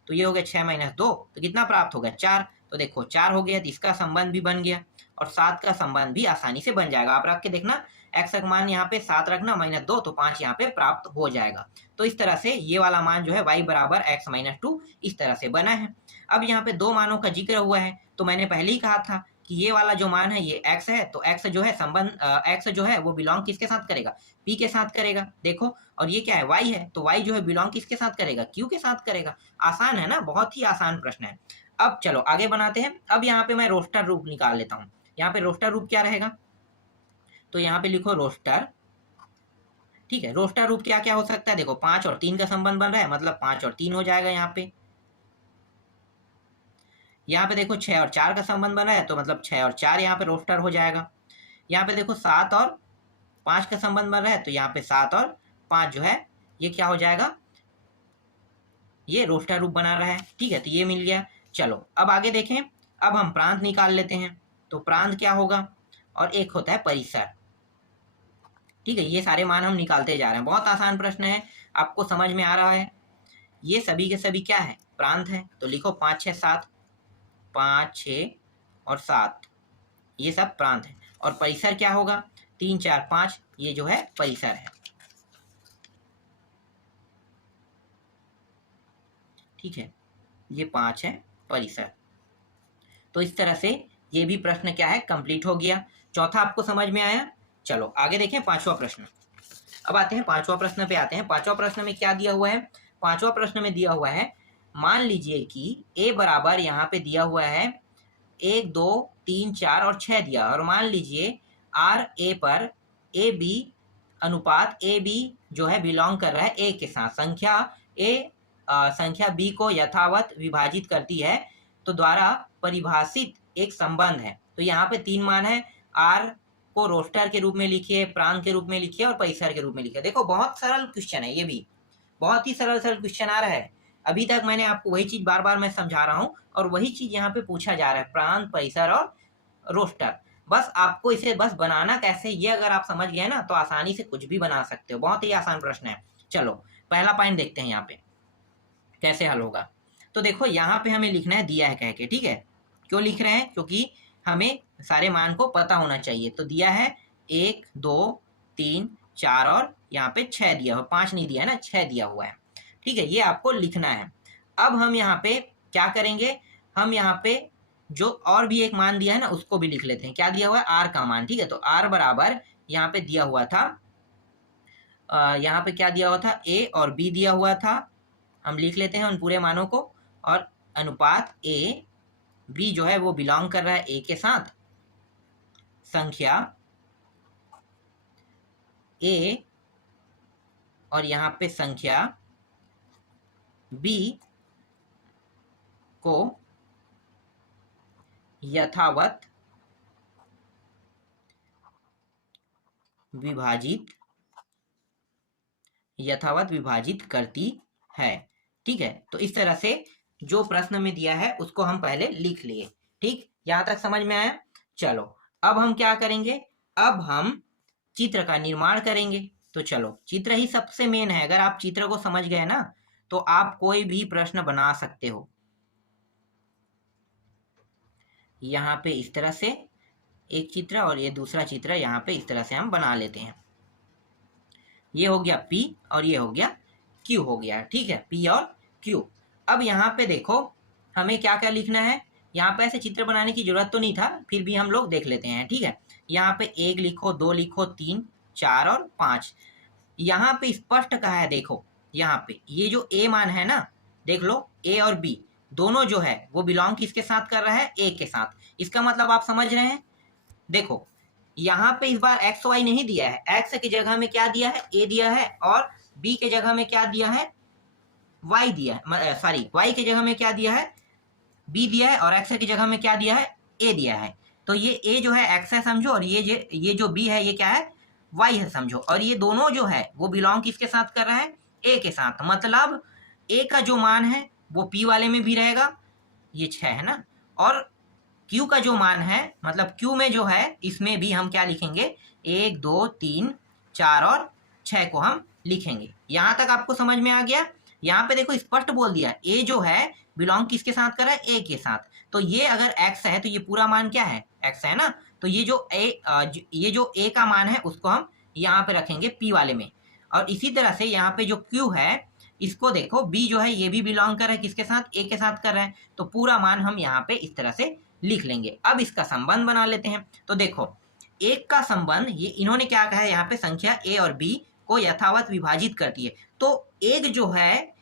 तो ये हो गया 6 माइनस 2, तो कितना प्राप्त हो गया 4। तो देखो 4 हो गया, तो इसका संबंध भी बन गया और 7 का संबंध भी आसानी से बन जाएगा। आप रख के देखना, x का मान यहाँ पे 7 रखना, माइनस 2 तो 5 यहाँ पे प्राप्त हो जाएगा। तो इस तरह से ये वाला मान जो है y बराबर x माइनस 2 इस तरह से बना है। अब यहाँ पे दो मानों का जिक्र हुआ है, तो मैंने पहले ही कहा था कि ये वाला जो मान है ये x है, तो x जो है संबंध x जो है वो बिलोंग किसके साथ करेगा, p के साथ करेगा। देखो, और ये क्या है y है, तो y जो है बिलोंग किसके साथ करेगा, q के साथ करेगा। आसान है ना, बहुत ही आसान प्रश्न है। अब चलो आगे बनाते हैं। अब यहाँ पे मैं रोस्टर रूप निकाल लेता हूँ। यहाँ पे रोस्टर रूप क्या रहेगा, तो यहाँ पे लिखो रोस्टर। ठीक है, रोस्टर रूप क्या क्या हो सकता है, देखो 5 और 3 का संबंध बन रहा है, मतलब 5 और 3 हो जाएगा। यहाँ पे देखो 6 और 4 का संबंध बना है, तो मतलब 6 और 4 यहाँ पे रोस्टर हो जाएगा। यहाँ पे देखो 7 और 5 का संबंध बन रहा है, तो यहाँ पे 7 और 5 जो है ये क्या हो जाएगा, ये रोस्टर रूप बना रहा है। ठीक है, तो ये मिल गया। चलो अब आगे देखें, अब हम प्रांत निकाल लेते हैं। तो प्रांत क्या होगा, और एक होता है परिसर। ठीक है, ये सारे मान हम निकालते जा रहे हैं, बहुत आसान प्रश्न है, आपको समझ में आ रहा है। ये सभी के सभी क्या है, प्रांत है। तो लिखो 5 6 7, 5 6 और 7 ये सब प्रांत है। और परिसर क्या होगा, 3 4 5 ये जो है परिसर है। ठीक है, ये 5 है परिसर। तो इस तरह से ये भी प्रश्न क्या है, कंप्लीट हो गया। चौथा आपको समझ में आया। चलो आगे देखें पांचवा प्रश्न। अब आते हैं पांचवा प्रश्न पे आते हैं। पांचवा प्रश्न में क्या दिया हुआ है, पांचवा प्रश्न में दिया हुआ है, मान लीजिए कि a बराबर यहाँ पे दिया हुआ है 1 2 3 4 और 6 दिया, और मान लीजिए आर ए पर ए बी अनुपात ए बी जो है बिलोंग कर रहा है ए के साथ, संख्या ए संख्या बी को यथावत विभाजित करती है, तो द्वारा परिभाषित एक संबंध है। तो यहाँ पे 3 मान है, आर को रोस्टर के रूप में लिखिए, प्रांत के रूप में लिखिए और परिसर के रूप में लिखिए। देखो बहुत सरल क्वेश्चन है, ये भी बहुत ही सरल क्वेश्चन आ रहा है। अभी तक मैंने आपको वही चीज बार बार मैं समझा रहा हूँ, और वही चीज यहाँ पे पूछा जा रहा है, प्रांत, परिसर और रोस्टर। बस आपको इसे बस बनाना कैसे, ये अगर आप समझ गए ना तो आसानी से कुछ भी बना सकते हो, बहुत ही आसान प्रश्न है। चलो पहला पॉइंट देखते हैं यहाँ पे कैसे हल होगा। तो देखो यहाँ पे हमें लिखना है दिया है कह के। ठीक है, क्यों लिख रहे हैं, क्योंकि हमें सारे मान को पता होना चाहिए। तो दिया है 1 2 3 4 और यहाँ पे 6 दिया हुआ, 5 नहीं दिया है ना, 6 दिया हुआ है। ठीक है, ये आपको लिखना है। अब हम यहाँ पे क्या करेंगे, हम यहाँ पे जो और भी एक मान दिया है ना उसको भी लिख लेते हैं। क्या दिया हुआ है, आर का मान। ठीक है, तो आर बराबर यहाँ पे दिया हुआ था, यहाँ पे क्या दिया हुआ था, ए और बी दिया हुआ था। हम लिख लेते हैं उन पूरे मानों को, और अनुपात ए बी जो है वो बिलोंग कर रहा है ए के साथ, संख्या ए और यहाँ पे संख्या बी को यथावत विभाजित करती है। ठीक है, तो इस तरह से जो प्रश्न में दिया है उसको हम पहले लिख लिए। ठीक, यहां तक समझ में आया। चलो अब हम क्या करेंगे, अब हम चित्र का निर्माण करेंगे। तो चलो चित्र ही सबसे मेन है, अगर आप चित्र को समझ गए ना तो आप कोई भी प्रश्न बना सकते हो। यहाँ पे इस तरह से एक चित्र और ये दूसरा चित्र यहाँ पे इस तरह से हम बना लेते हैं। ये हो गया P और ये हो गया Q हो गया। ठीक है, P और Q। अब यहाँ पे देखो हमें क्या क्या लिखना है, यहाँ पे ऐसे चित्र बनाने की जरूरत तो नहीं था, फिर भी हम लोग देख लेते हैं। ठीक है, यहाँ पे 1 लिखो, 2 लिखो, 3 4 और 5। यहाँ पे स्पष्ट कहा है, देखो यहाँ पे ये जो A मान है ना, देख लो A और B दोनों जो है वो बिलोंग किसके साथ कर रहा है, A के साथ। इसका मतलब आप समझ रहे हैं। देखो यहाँ पे इस बार एक्स वाई नहीं दिया है, एक्स की जगह में क्या दिया है, ए दिया है, और बी के जगह में क्या दिया है, वाई दिया है, सॉरी वाई की जगह में क्या दिया है, बी दिया है, और एक्स की जगह में क्या दिया है, ए दिया है। तो ये ए जो है एक्स है समझो, और ये जो बी है ये क्या है, वाई है समझो। और ये दोनों जो है वो बिलोंग किसके साथ कर रहा है, ए के साथ। मतलब ए का जो मान है वो पी वाले में भी रहेगा, ये 6 है ना, और क्यू का जो मान है, मतलब क्यू में जो है, इसमें भी हम क्या लिखेंगे, 1 2 3 4 और 6 को हम लिखेंगे। यहाँ तक आपको समझ में आ गया। यहाँ पे देखो स्पष्ट बोल दिया, ए जो है बिलोंग किसके साथ कर रहा है, ए के साथ। तो ये अगर एक्स है तो ये पूरा मान क्या है, एक्स है ना। तो ये जो ए का मान है उसको हम यहाँ पे रखेंगे पी वाले में। और इसी तरह से यहाँ पे जो क्यू है इसको देखो, बी जो है ये भी बिलोंग कर रहा है किसके साथ, ए के साथ कर रहा है। तो पूरा मान हम यहाँ पे इस तरह से लिख लेंगे। अब इसका संबंध बना लेते हैं। तो देखो एक का संबंध, ये इन्होंने क्या कहा है यहाँ पे, संख्या ए और बी को यथावत विभाजित करती है। तो एक जो है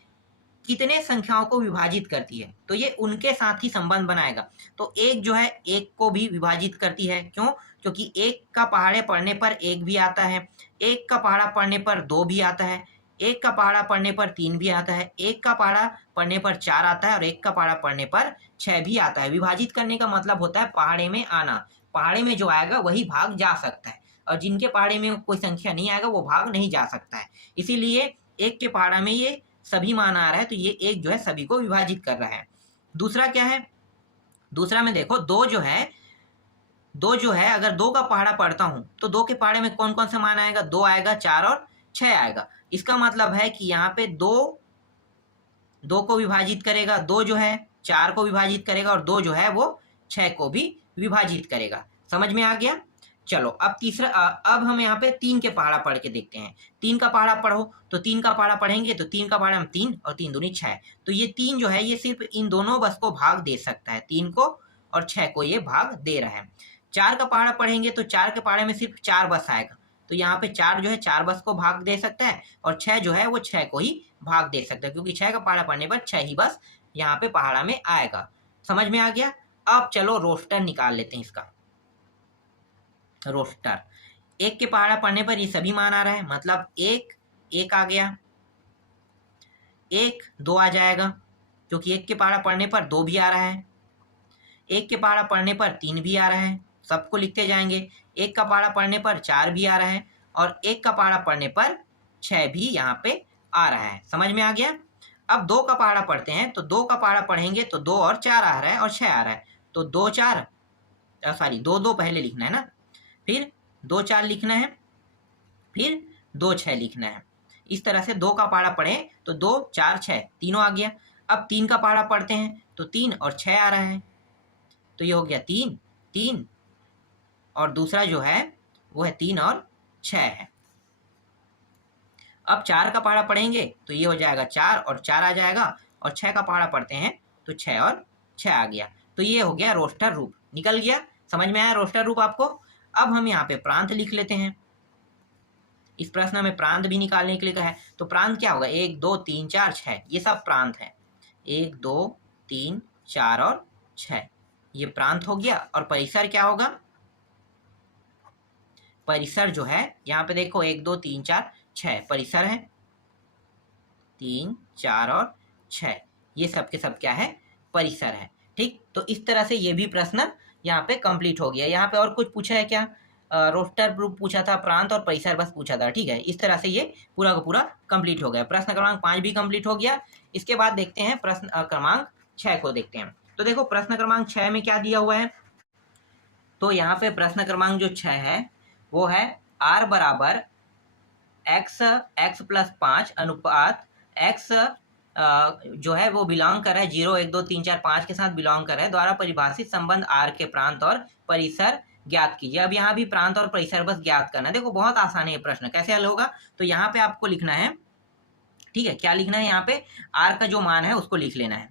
कितने संख्याओं को विभाजित करती है, तो ये उनके साथ ही संबंध बनाएगा। तो एक जो है एक को भी विभाजित करती है, क्यों, क्योंकि एक का पहाड़े पढ़ने पर एक भी आता है, एक का पहाड़ा पढ़ने पर दो भी आता है, एक का पहाड़ा पढ़ने पर तीन भी आता है, एक का पहाड़ा पढ़ने पर चार आता है और एक का पहाड़ा पढ़ने पर छह भी आता है। विभाजित करने का मतलब होता है पहाड़े में आना। पहाड़े में जो आएगा वही भाग जा सकता है, और जिनके पहाड़े में कोई संख्या नहीं आएगा वो भाग नहीं जा सकता है। इसीलिए एक के पहाड़ा में ये सभी मान आ रहा है, तो ये एक जो है सभी को विभाजित कर रहा है। दूसरा क्या है, दूसरा में देखो दो जो है अगर दो का पहाड़ा पढ़ता हूं तो दो के पहाड़े में कौन कौन सा मान आएगा, दो आएगा, चार और छह आएगा। इसका मतलब है कि यहाँ पे दो को विभाजित करेगा, दो जो है चार को विभाजित करेगा और दो जो है वो छह को भी विभाजित करेगा। समझ में आ गया। चलो अब तीसरा, अब हम यहाँ पे तीन के पहाड़ा पढ़ के देखते हैं। तीन का पहाड़ा पढ़ो, तो तीन का पहाड़ा पढ़ेंगे तो तीन का पहाड़ा हम तीन और तीन दूनी छह। तो ये तीन जो है ये सिर्फ इन दोनों बस को भाग दे सकता है, तीन को और छह को ये भाग दे रहा है। चार का पहाड़ा पढ़ेंगे तो चार के पहाड़े में सिर्फ चार बस आएगा, तो यहाँ पे चार जो है चार बस को भाग दे सकता है, और छह जो है वो छह को ही भाग दे सकता है, क्योंकि छह का पहाड़ा पढ़ने पर छह ही बस यहाँ पे पहाड़ा में आएगा। समझ में आ गया। अब चलो रोस्टर निकाल लेते हैं इसका। रोस्टर, एक के पहाड़ा पढ़ने पर ये सभी मान आ रहा है, मतलब एक आ गया, एक दो आ जाएगा क्योंकि एक के पहाड़ा पढ़ने पर दो भी आ रहा है, एक के पहाड़ा पढ़ने पर तीन भी आ रहा है, सबको लिखते जाएंगे। एक का पहाड़ा पढ़ने पर चार भी आ रहा है और एक का पहाड़ा पढ़ने पर छह भी यहाँ पे आ रहा है। समझ में आ गया। अब दो का पहाड़ा पढ़ते हैं, तो दो का पहाड़ा पढ़ेंगे तो दो और चार आ रहा है और छह आ रहा है, तो दो चार, सॉरी दो दो पहले लिखना है ना, फिर दो चार लिखना है, फिर दो छह लिखना है। इस तरह से दो का पहाड़ा पढ़े तो दो चार छह तीनों आ गया। अब तीन का पहाड़ा पढ़ते हैं तो तीन और छह आ रहा है, तो ये हो गया तीन तीन, और दूसरा जो है वो है तीन और छह है। अब चार का पहाड़ा पढ़ेंगे तो ये हो जाएगा चार और चार आ जाएगा, और छह का पहाड़ा पढ़ते हैं तो छह और छह आ गया। तो ये हो गया रोस्टर रूप, निकल गया। समझ में आया रोस्टर रूप आपको। अब हम यहाँ पे प्रांत लिख लेते हैं। इस प्रश्न में प्रांत भी निकालने के लिए कहा है, तो प्रांत क्या होगा, एक दो तीन चार छह, ये सब प्रांत है। एक दो तीन चार और छह, ये प्रांत हो गया। और परिसर क्या होगा, परिसर जो है यहाँ पे देखो एक दो तीन चार छह परिसर है, तीन चार और छह, ये सब के सब क्या है, परिसर है। ठीक, तो इस तरह से ये भी प्रश्न यहाँ पे कंप्लीट हो गया। यहाँ पे और कुछ पूछा है क्या, रोस्टर प्रूफ पूछा था, प्रांत और परिसर बस पूछा था। ठीक है, इस तरह से ये पूरा का पूरा कंप्लीट हो गया। प्रश्न क्रमांक 5 भी कंप्लीट हो गया। इसके बाद देखते हैं प्रश्न क्रमांक 6 को देखते हैं। तो देखो प्रश्न क्रमांक 6 में क्या दिया हुआ है, तो यहाँ पे प्रश्न क्रमांक जो 6 है वो है r बराबर x प्लस 5 अनुपात x जो है वो बिलोंग कर रहा है 0 1 2 3 4 5 के साथ बिलोंग कर रहा है, द्वारा परिभाषित संबंध r के प्रांत और परिसर ज्ञात कीजिए। अब यहाँ भी प्रांत और परिसर बस ज्ञात करना है। देखो बहुत आसान है ये प्रश्न, कैसे हल होगा, तो यहाँ पे आपको लिखना है, ठीक है, क्या लिखना है, यहाँ पे r का जो मान है उसको लिख लेना है।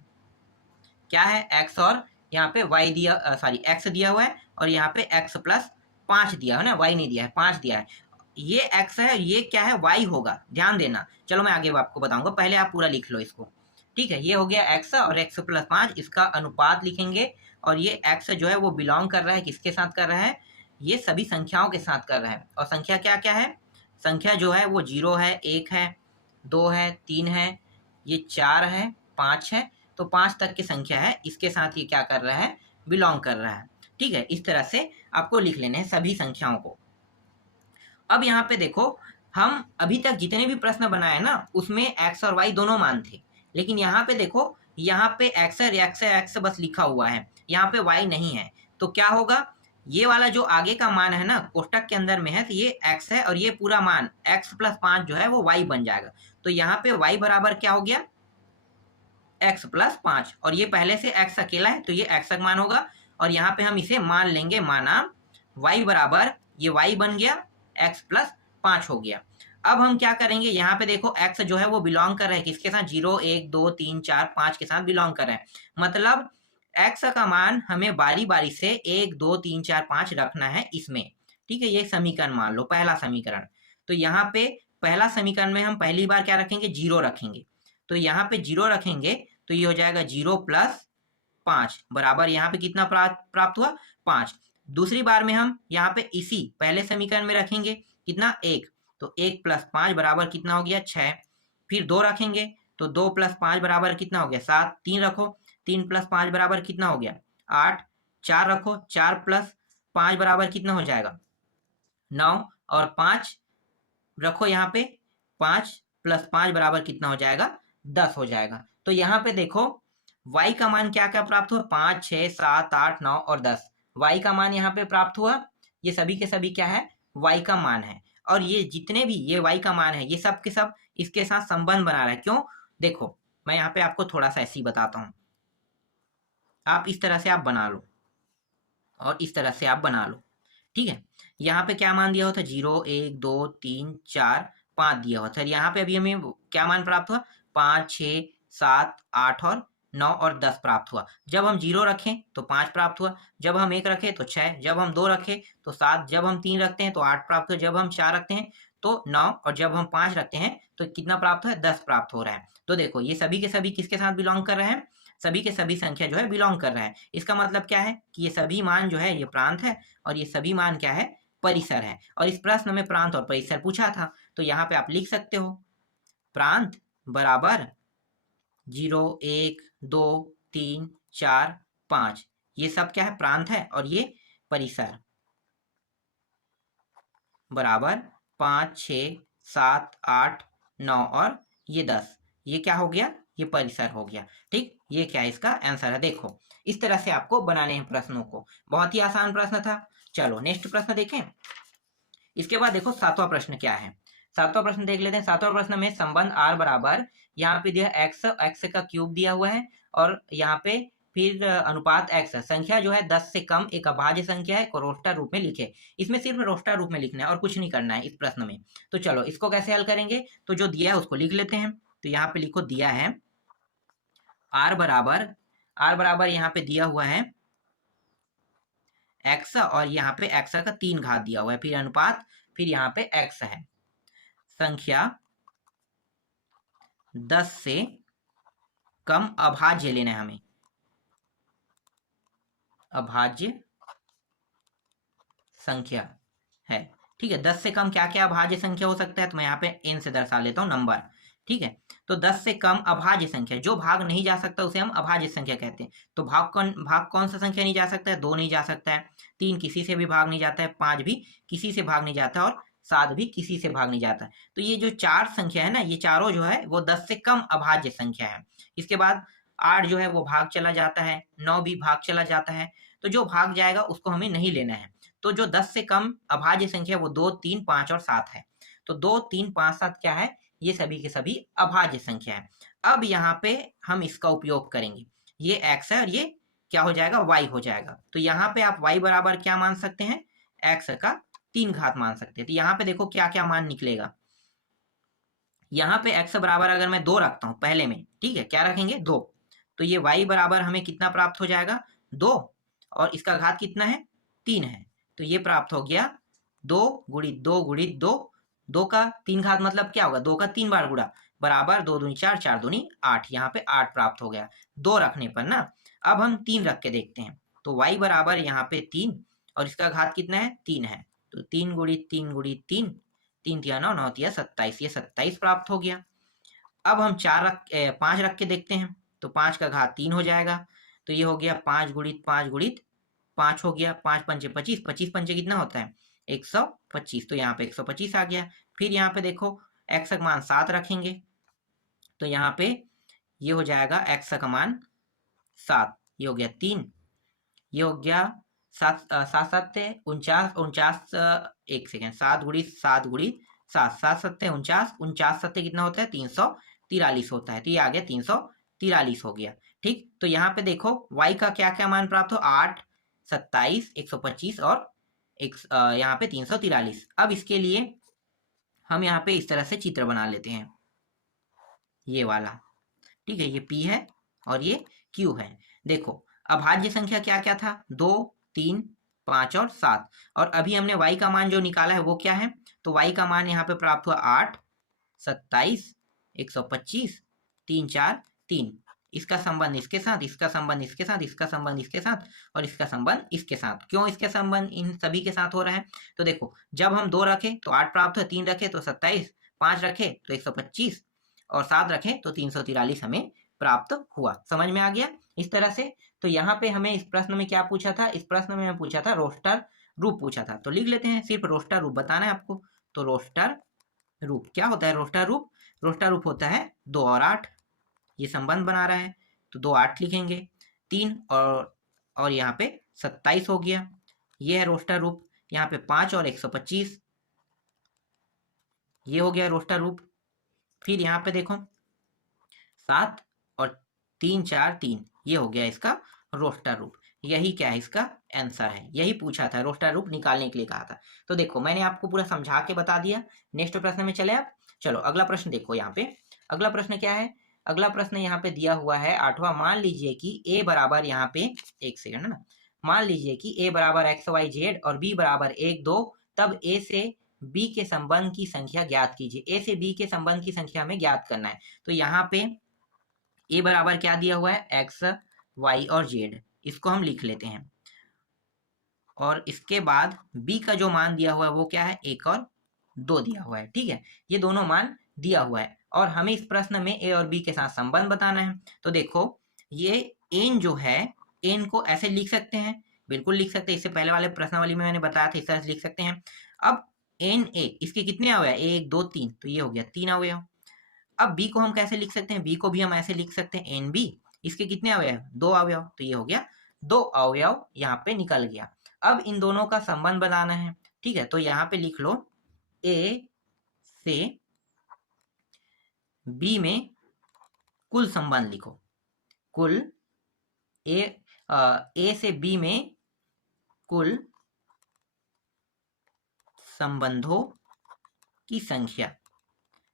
क्या है, x, और यहाँ पे y दिया, सॉरी x दिया हुआ है, और यहाँ पे x प्लस 5 दिया है ना, y नहीं दिया है, 5 दिया है। ये x है, ये क्या है, y होगा, ध्यान देना। चलो मैं आगे आपको बताऊंगा, पहले आप पूरा लिख लो इसको। ठीक है, ये हो गया x और x प्लस 5, इसका अनुपात लिखेंगे। और ये x जो है वो बिलोंग कर रहा है, किसके साथ कर रहा है, ये सभी संख्याओं के साथ कर रहा है। और संख्या क्या क्या है, संख्या जो है वो 0 है, 1 है, 2 है, 3 है, ये 4 है, 5 है, तो 5 तक की संख्या है, इसके साथ ये क्या कर रहा है, बिलोंग कर रहा है। ठीक है, इस तरह से आपको लिख लेने हैं सभी संख्याओं को। अब यहाँ पे देखो, हम अभी तक जितने भी प्रश्न बनाए ना उसमें x और y दोनों मान थे, लेकिन यहाँ पे देखो, यहाँ पे x बस लिखा हुआ है, यहाँ पे y नहीं है। तो क्या होगा, ये वाला जो आगे का मान है ना कोष्टक के अंदर में है, तो ये x है और ये पूरा मान x + 5 जो है वो y बन जाएगा। तो यहाँ पे y बराबर क्या हो गया, x + 5, और ये पहले से x अकेला है तो ये x का मान होगा, और यहाँ पे हम इसे मान लेंगे, माना y बराबर, ये y बन गया, x + 5 हो गया। अब हम क्या करेंगे, यहाँ पे देखो x जो है वो बिलोंग कर रहा है किसके साथ, 0 1 2 3 4 5 के साथ बिलोंग कर रहा है। मतलब x का मान हमें बारी बारी से 1 2 3 4 5 रखना है इसमें, ठीक है। ये समीकरण मान लो, पहला समीकरण। तो यहाँ पे पहला समीकरण में हम पहली बार क्या रखेंगे, 0 रखेंगे। तो यहाँ पे 0 रखेंगे तो ये हो जाएगा 0 + 5 बराबर, यहाँ पे कितना प्राप्त हुआ, 5। दूसरी बार में हम यहाँ पे इसी पहले समीकरण में रखेंगे कितना, 1। तो 1 + 5 बराबर कितना हो गया, 6। फिर 2 रखेंगे तो 2 + 5 बराबर कितना हो गया, 7। 3 रखो, 3 + 5 बराबर कितना हो गया, 8। 4 रखो, 4 + 5 बराबर कितना हो जाएगा, 9। और 5 रखो यहाँ पे, 5 + 5 बराबर कितना हो जाएगा, 10 हो जाएगा। तो यहाँ पे देखो y का मान क्या क्या प्राप्त हुआ, 5 6 7 8 9 और 10। y का मान यहाँ पे प्राप्त हुआ, ये सभी के सभी क्या है, y का मान है। और ये जितने भी ये y का मान है, ये सब के सब इसके साथ संबंध बना रहा है। क्यों, देखो मैं यहाँ पे आपको थोड़ा सा ऐसे ही बताता हूँ। आप इस तरह से आप बना लो और इस तरह से आप बना लो, ठीक है। यहाँ पे क्या मान दिया होता है, 0 1 2 3 4 5 दिया होता है। यहाँ पे अभी हमें क्या मान प्राप्त हुआ, 5 6 7 8 और 9 और 10 प्राप्त हुआ। जब हम 0 रखें तो 5 प्राप्त हुआ, जब हम 1 रखें तो 6, जब हम 2 रखें तो 7, जब हम 3 रखते हैं तो 8 प्राप्त हुआ, जब हम 4 रखते हैं तो 9, और जब हम 5 रखते हैं तो कितना प्राप्त हुआ, 10 प्राप्त हो रहा है। तो देखो ये सभी के सभी किसके साथ बिलोंग कर रहे हैं, सभी के सभी संख्या जो है बिलोंग कर रहा है। इसका मतलब क्या है कि ये सभी मान जो है ये प्रांत है, और ये सभी मान क्या है, परिसर है। और इस प्रश्न में प्रांत और परिसर पूछा था, तो यहाँ पे आप लिख सकते हो प्रांत बराबर 0 1 2 3 4 5, ये सब क्या है, प्रांत है, और ये परिसर बराबर 5 6 7 8 9 और ये 10, ये क्या हो गया, ये परिसर हो गया, ठीक। ये क्या है, इसका आंसर है। देखो इस तरह से आपको बनाने हैं प्रश्नों को, बहुत ही आसान प्रश्न था। चलो नेक्स्ट प्रश्न देखें। इसके बाद देखो सातवां प्रश्न क्या है, सातवां प्रश्न देख लेते हैं। सातवां प्रश्न में संबंध r बराबर, यहाँ पे दिया x का क्यूब दिया हुआ है, और यहाँ पे फिर अनुपात x, संख्या जो है 10 से कम एक अभाज्य संख्या है को रोस्टर रूप में लिखे। इसमें सिर्फ रोस्टर रूप में लिखना है और कुछ नहीं करना है इस प्रश्न में। तो चलो इसको कैसे हल करेंगे, तो जो दिया है उसको लिख लेते हैं। तो यहाँ पे लिखो, दिया है r बराबर यहाँ पे दिया हुआ है x, और यहाँ पे x का 3 घात दिया हुआ है, फिर अनुपात, फिर यहाँ पे x है। संख्या 10 से कम अभाज्य लेना है हमें, अभाज्य संख्या है, ठीक है। 10 से कम क्या क्या अभाज्य संख्या हो सकता है, तो मैं यहाँ पे n से दर्शा लेता हूँ नंबर, ठीक है। तो 10 से कम अभाज्य संख्या, जो भाग नहीं जा सकता उसे हम अभाज्य संख्या कहते हैं। तो भाग कौन सा संख्या नहीं जा सकता है, 2 नहीं जा सकता है, 3 किसी से भी भाग नहीं जाता है, 5 भी किसी से भाग नहीं जाता, और 7 भी किसी से भाग नहीं जाता। तो ये जो 4 संख्या है ना, ये चारों जो है वो 10 से कम अभाज्य संख्या है। इसके बाद 8 जो है वो भाग चला जाता है, 9 भी भाग चला जाता है। तो जो भाग जाएगा उसको हमें नहीं लेना है। तो जो 10 से कम अभाज्य संख्या वो 2 3 5 और 7 है। तो 2 3 5 7 क्या है, ये सभी के सभी अभाज्य संख्या है। अब यहाँ पे हम इसका उपयोग करेंगे, ये x है और ये क्या हो जाएगा, y हो जाएगा। तो यहाँ पे आप y बराबर क्या मान सकते हैं, x का 3 घात मान सकते हैं। तो यहाँ पे देखो क्या क्या मान निकलेगा। यहाँ पे x बराबर अगर मैं 2 रखता हूँ पहले में, ठीक है, क्या रखेंगे, 2। तो ये y बराबर हमें कितना प्राप्त हो जाएगा, 2, और इसका घात कितना है, 3 है। तो ये प्राप्त हो गया 2 गुणित 2 गुणित 2, 2 का 3 घात मतलब क्या होगा, 2 का 3 बार गुणा, बराबर 2 दूनी 4 4 दूनी 8, यहाँ पे 8 प्राप्त हो गया 2 रखने पर ना। अब हम 3 रख के देखते हैं। तो y बराबर यहाँ पे 3, और इसका घात कितना है, 3 है। तो 3 गुणित 3 गुणित 3, 3 तिया 9, 9 तिया 27, ये 27 प्राप्त हो गया। अब हम 5 रख के देखते हैं। तो 5 का घात 3 हो जाएगा। तो ये हो गया 5 गुणित 5 गुणित 5 हो गया, 5 पंचे 25, 25 पंचे कितना होता है, 125। तो यहाँ पे 125 आ गया। फिर यहाँ पे देखो x का मान 7 रखेंगे, तो यहाँ पे ये हो जाएगा x का मान 7, ये हो गया 3, ये हो गया सात सत्ते 49, 49 एक सेकेंड, 7 7 सत्ते 49, 49 सत्ते कितना होता है 343 होता है। तो ये आ गया 343 हो गया। ठीक, तो यहाँ पे देखो y का क्या क्या मान प्राप्त हो, 8, 27, 125 और यहाँ पे 343। अब इसके लिए हम यहाँ पे इस तरह से चित्र बना लेते हैं, ये वाला। ठीक है, ये P है और ये Q है। देखो अभाज्य संख्या क्या क्या था, 2, 3, 5 और 7। और अभी हमने y का मान जो निकाला है वो क्या है, तो y का मान यहाँ पे प्राप्त हुआ 8, 27, 125, 3, 4, 3। इसका संबंध इसके साथ, इसका संबंध इसके साथ, इसका संबंध इसके साथ और इसका संबंध इसके साथ। क्यों इसके संबंध इन सभी के साथ हो रहा है, तो देखो जब हम 2 रखे तो 8 प्राप्त हुआ, 3 रखे तो 27, 5 रखे तो 125 और 7 रखे तो 343 हमें प्राप्त हुआ। समझ में आ गया इस तरह से। तो यहाँ पे हमें इस प्रश्न में क्या पूछा था, इस प्रश्न में हमें पूछा था रोस्टर रूप पूछा था। तो लिख लेते हैं, सिर्फ रोस्टर रूप बताना है आपको। तो रोस्टर रूप क्या होता है, रोस्टर रूप, रोस्टर रूप होता है 2 और 8, ये संबंध बना रहा है तो 2 8 लिखेंगे, 3 और यहाँ पे 27 हो गया, ये है रोस्टर रूप। यहाँ पे 5 और 125, ये हो गया रोस्टर रूप। फिर यहाँ पे देखो 7 और 3, 4, 3, ये हो गया इसका रोस्टर रूप। यही क्या है, इसका आंसर है। यही पूछा था, रोस्टर रूप निकालने के लिए कहा था। तो देखो मैंने आपको पूरा समझा के बता दिया। नेक्स्ट प्रश्न में चले आप। चलो अगला प्रश्न देखो, यहाँ पे अगला प्रश्न क्या है, अगला प्रश्न यहाँ पे दिया हुआ है 8वां। मान लीजिए कि a बराबर, यहाँ पे एक सेकंड है ना, मान लीजिए कि a बराबर XYZ और b बराबर 1, 2, तब a से b के संबंध की संख्या ज्ञात कीजिए। a से b के संबंध की संख्या हमें ज्ञात करना है। तो यहाँ पे a बराबर क्या दिया हुआ है, x, y और z, इसको हम लिख लेते हैं। और इसके बाद b का जो मान दिया हुआ है वो क्या है, 1 और 2 दिया हुआ है। ठीक है, ये दोनों मान दिया हुआ है और हमें इस प्रश्न में a और b के साथ संबंध बताना है। तो देखो ये n जो है, n को ऐसे लिख सकते हैं, बिल्कुल लिख सकते हैं। इससे पहले वाले प्रश्नावली में मैंने बताया था, इस तरह से लिख सकते हैं। अब na इसके कितने अवयव, 1, 2, 3, तो ये हो गया 3 अवयव। अब b को हम कैसे लिख सकते हैं, b को भी हम ऐसे लिख सकते हैं nb, इसके कितने अवयव, 2 अवयव, तो ये हो गया 2 अवयव यहाँ पे निकल गया। अब इन दोनों का संबंध बनाना है। ठीक है, तो यहाँ पे लिख लो a से b में कुल संबंध लिखो, कुल a से b में कुल संबंधों की संख्या।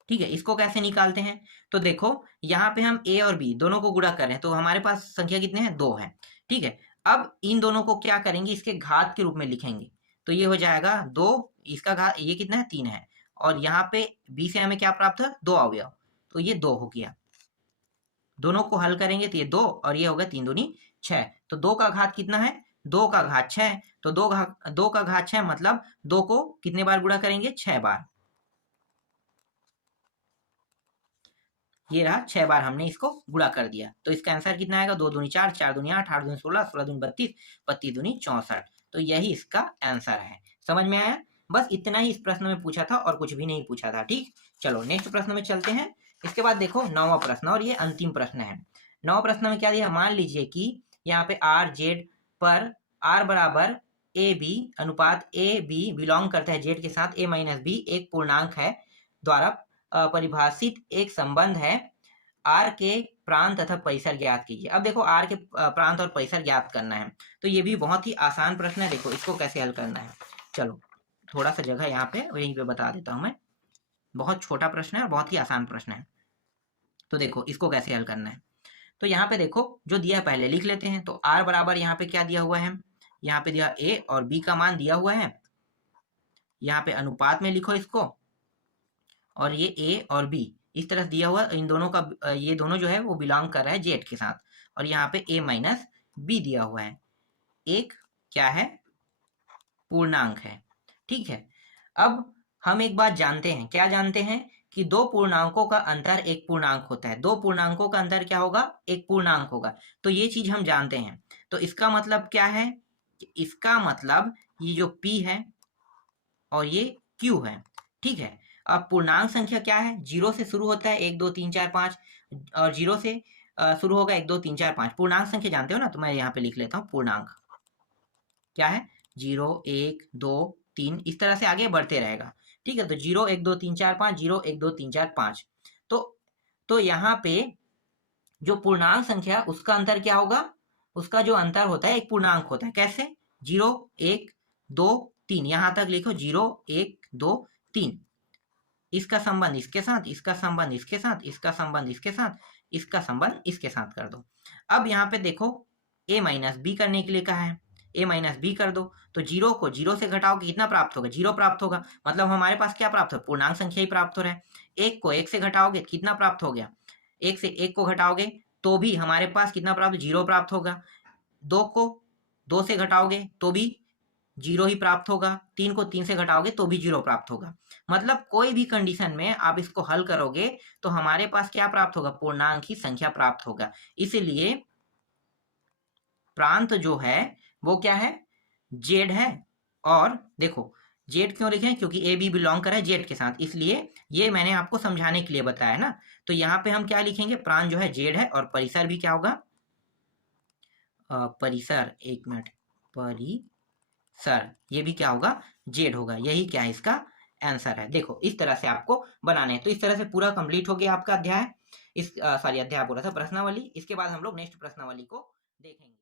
ठीक है, इसको कैसे निकालते हैं, तो देखो यहाँ पे हम a और b दोनों को गुणा कर रहे हैं, तो हमारे पास संख्या कितने हैं, 2 है। ठीक है, अब इन दोनों को क्या करेंगे, इसके घात के रूप में लिखेंगे। तो ये हो जाएगा 2, इसका घात, ये कितना है, 3 है। और यहाँ पे b से हमें क्या प्राप्त है, 2 अवयव, तो ये 2 हो गया। दोनों को हल करेंगे तो ये 2 और ये होगा 3 दूनी 6। तो 2 का घात कितना है, 2 का घात 6। तो 2 का घात 6 मतलब 2 को कितने बार गुणा करेंगे, 6 बार। ये रहा 6 बार हमने इसको गुणा कर दिया। तो इसका आंसर कितना आएगा, 2 दूनी 4, 4 दूनी 8, 8 दूनी 16, 16 दूनी 32, 32 दूनी 64। तो यही इसका आंसर है। समझ में आया, बस इतना ही इस प्रश्न में पूछा था और कुछ भी नहीं पूछा था। ठीक, चलो नेक्स्ट प्रश्न में चलते हैं। इसके बाद देखो 9वां प्रश्न, और ये अंतिम प्रश्न है। 9वां प्रश्न में क्या दिया, मान लीजिए कि यहाँ पे RZ पर R बराबर AB अनुपात AB बिलोंग करता है Z के साथ A - B एक पूर्णांक है द्वारा परिभाषित एक संबंध है। R के प्रांत तथा परिसर ज्ञात कीजिए। अब देखो R के प्रांत और परिसर ज्ञात करना है, तो ये भी बहुत ही आसान प्रश्न है। देखो इसको कैसे हल करना है, चलो थोड़ा सा जगह यहाँ पे वहीं पे बता देता हूँ मैं। बहुत छोटा प्रश्न है और बहुत ही आसान प्रश्न है। तो देखो इसको कैसे हल करना है, तो यहाँ पे देखो जो दिया है पहले लिख लेते हैं। तो R बराबर यहाँ पे क्या दिया हुआ है, यहाँ पे दिया A और B का मान दिया हुआ है। यहाँ पे अनुपात में लिखो इसको, और ये A और B इस तरह दिया हुआ, इन दोनों का ये दोनों जो है वो बिलोंग कर रहा है Z के साथ। और यहाँ पे A - B दिया हुआ है, एक क्या है, पूर्णांक है। ठीक है, अब हम एक बात जानते हैं, क्या जानते हैं कि दो पूर्णांकों का अंतर एक पूर्णांक होता है। दो पूर्णांकों का अंतर क्या होगा, एक पूर्णांक होगा। तो ये चीज हम जानते हैं। तो इसका मतलब क्या है, इसका मतलब ये जो P है और ये Q है। ठीक है, अब पूर्णांक संख्या क्या है, 0 से शुरू होता है, 1 2 3 4 5, और 0 से शुरू होगा 1 2 3 4 5। पूर्णांक संख्या जानते हो ना, तो मैं यहाँ पे लिख लेता हूँ पूर्णांक। क्या है 0 1 2 3 इस तरह से आगे बढ़ते रहेगा। ठीक है, तो 0 1 2 3 4 5 0 1 2 3 4 5। तो यहाँ पे जो पूर्णांक संख्या उसका अंतर क्या होगा, उसका जो अंतर होता है एक पूर्णांक होता है। कैसे? 0 1 2 3 यहाँ तक लिखो 0 1 2 3। इसका संबंध इसके साथ, इसका संबंध इसके साथ, इसका संबंध इसके साथ, इसका संबंध इसके साथ कर दो। अब यहाँ पे देखो a माइनस बी करने के लिए कहा है, a माइनस बी कर दो। तो 0 को 0 से घटाओगे कितना प्राप्त होगा? 0 प्राप्त होगा। मतलब हमारे पास क्या प्राप्त हो? पूर्णांक संख्या ही प्राप्त हो रहा है। 1 को 1 से घटाओगे कितना प्राप्त हो गया? 1 से 1 को घटाओगे तो भी हमारे पास कितना प्राप्त? 0 प्राप्त होगा। 2 को 2 से घटाओगे तो भी 0 ही प्राप्त होगा। 3 को 3 से घटाओगे तो भी 0 प्राप्त होगा। मतलब कोई भी कंडीशन में आप इसको हल करोगे तो हमारे पास क्या प्राप्त होगा? पूर्णांक ही संख्या प्राप्त होगा। इसलिए प्रांत जो है वो क्या है? जेड है। और देखो जेड क्यों लिखे हैं? क्योंकि ए बी बिलोंग कर है जेड के साथ, इसलिए ये मैंने आपको समझाने के लिए बताया ना। तो यहाँ पे हम क्या लिखेंगे? प्रांत जो है जेड है और परिसर भी क्या होगा? परिसर, एक मिनट, परिसर ये भी क्या होगा? जेड होगा। यही क्या है? इसका आंसर है। देखो इस तरह से आपको बनाने हैं। तो इस तरह से पूरा कंप्लीट हो गया आपका अध्याय। अध्याय बोला था प्रश्नावली। इसके बाद हम लोग नेक्स्ट प्रश्नावली को देखेंगे।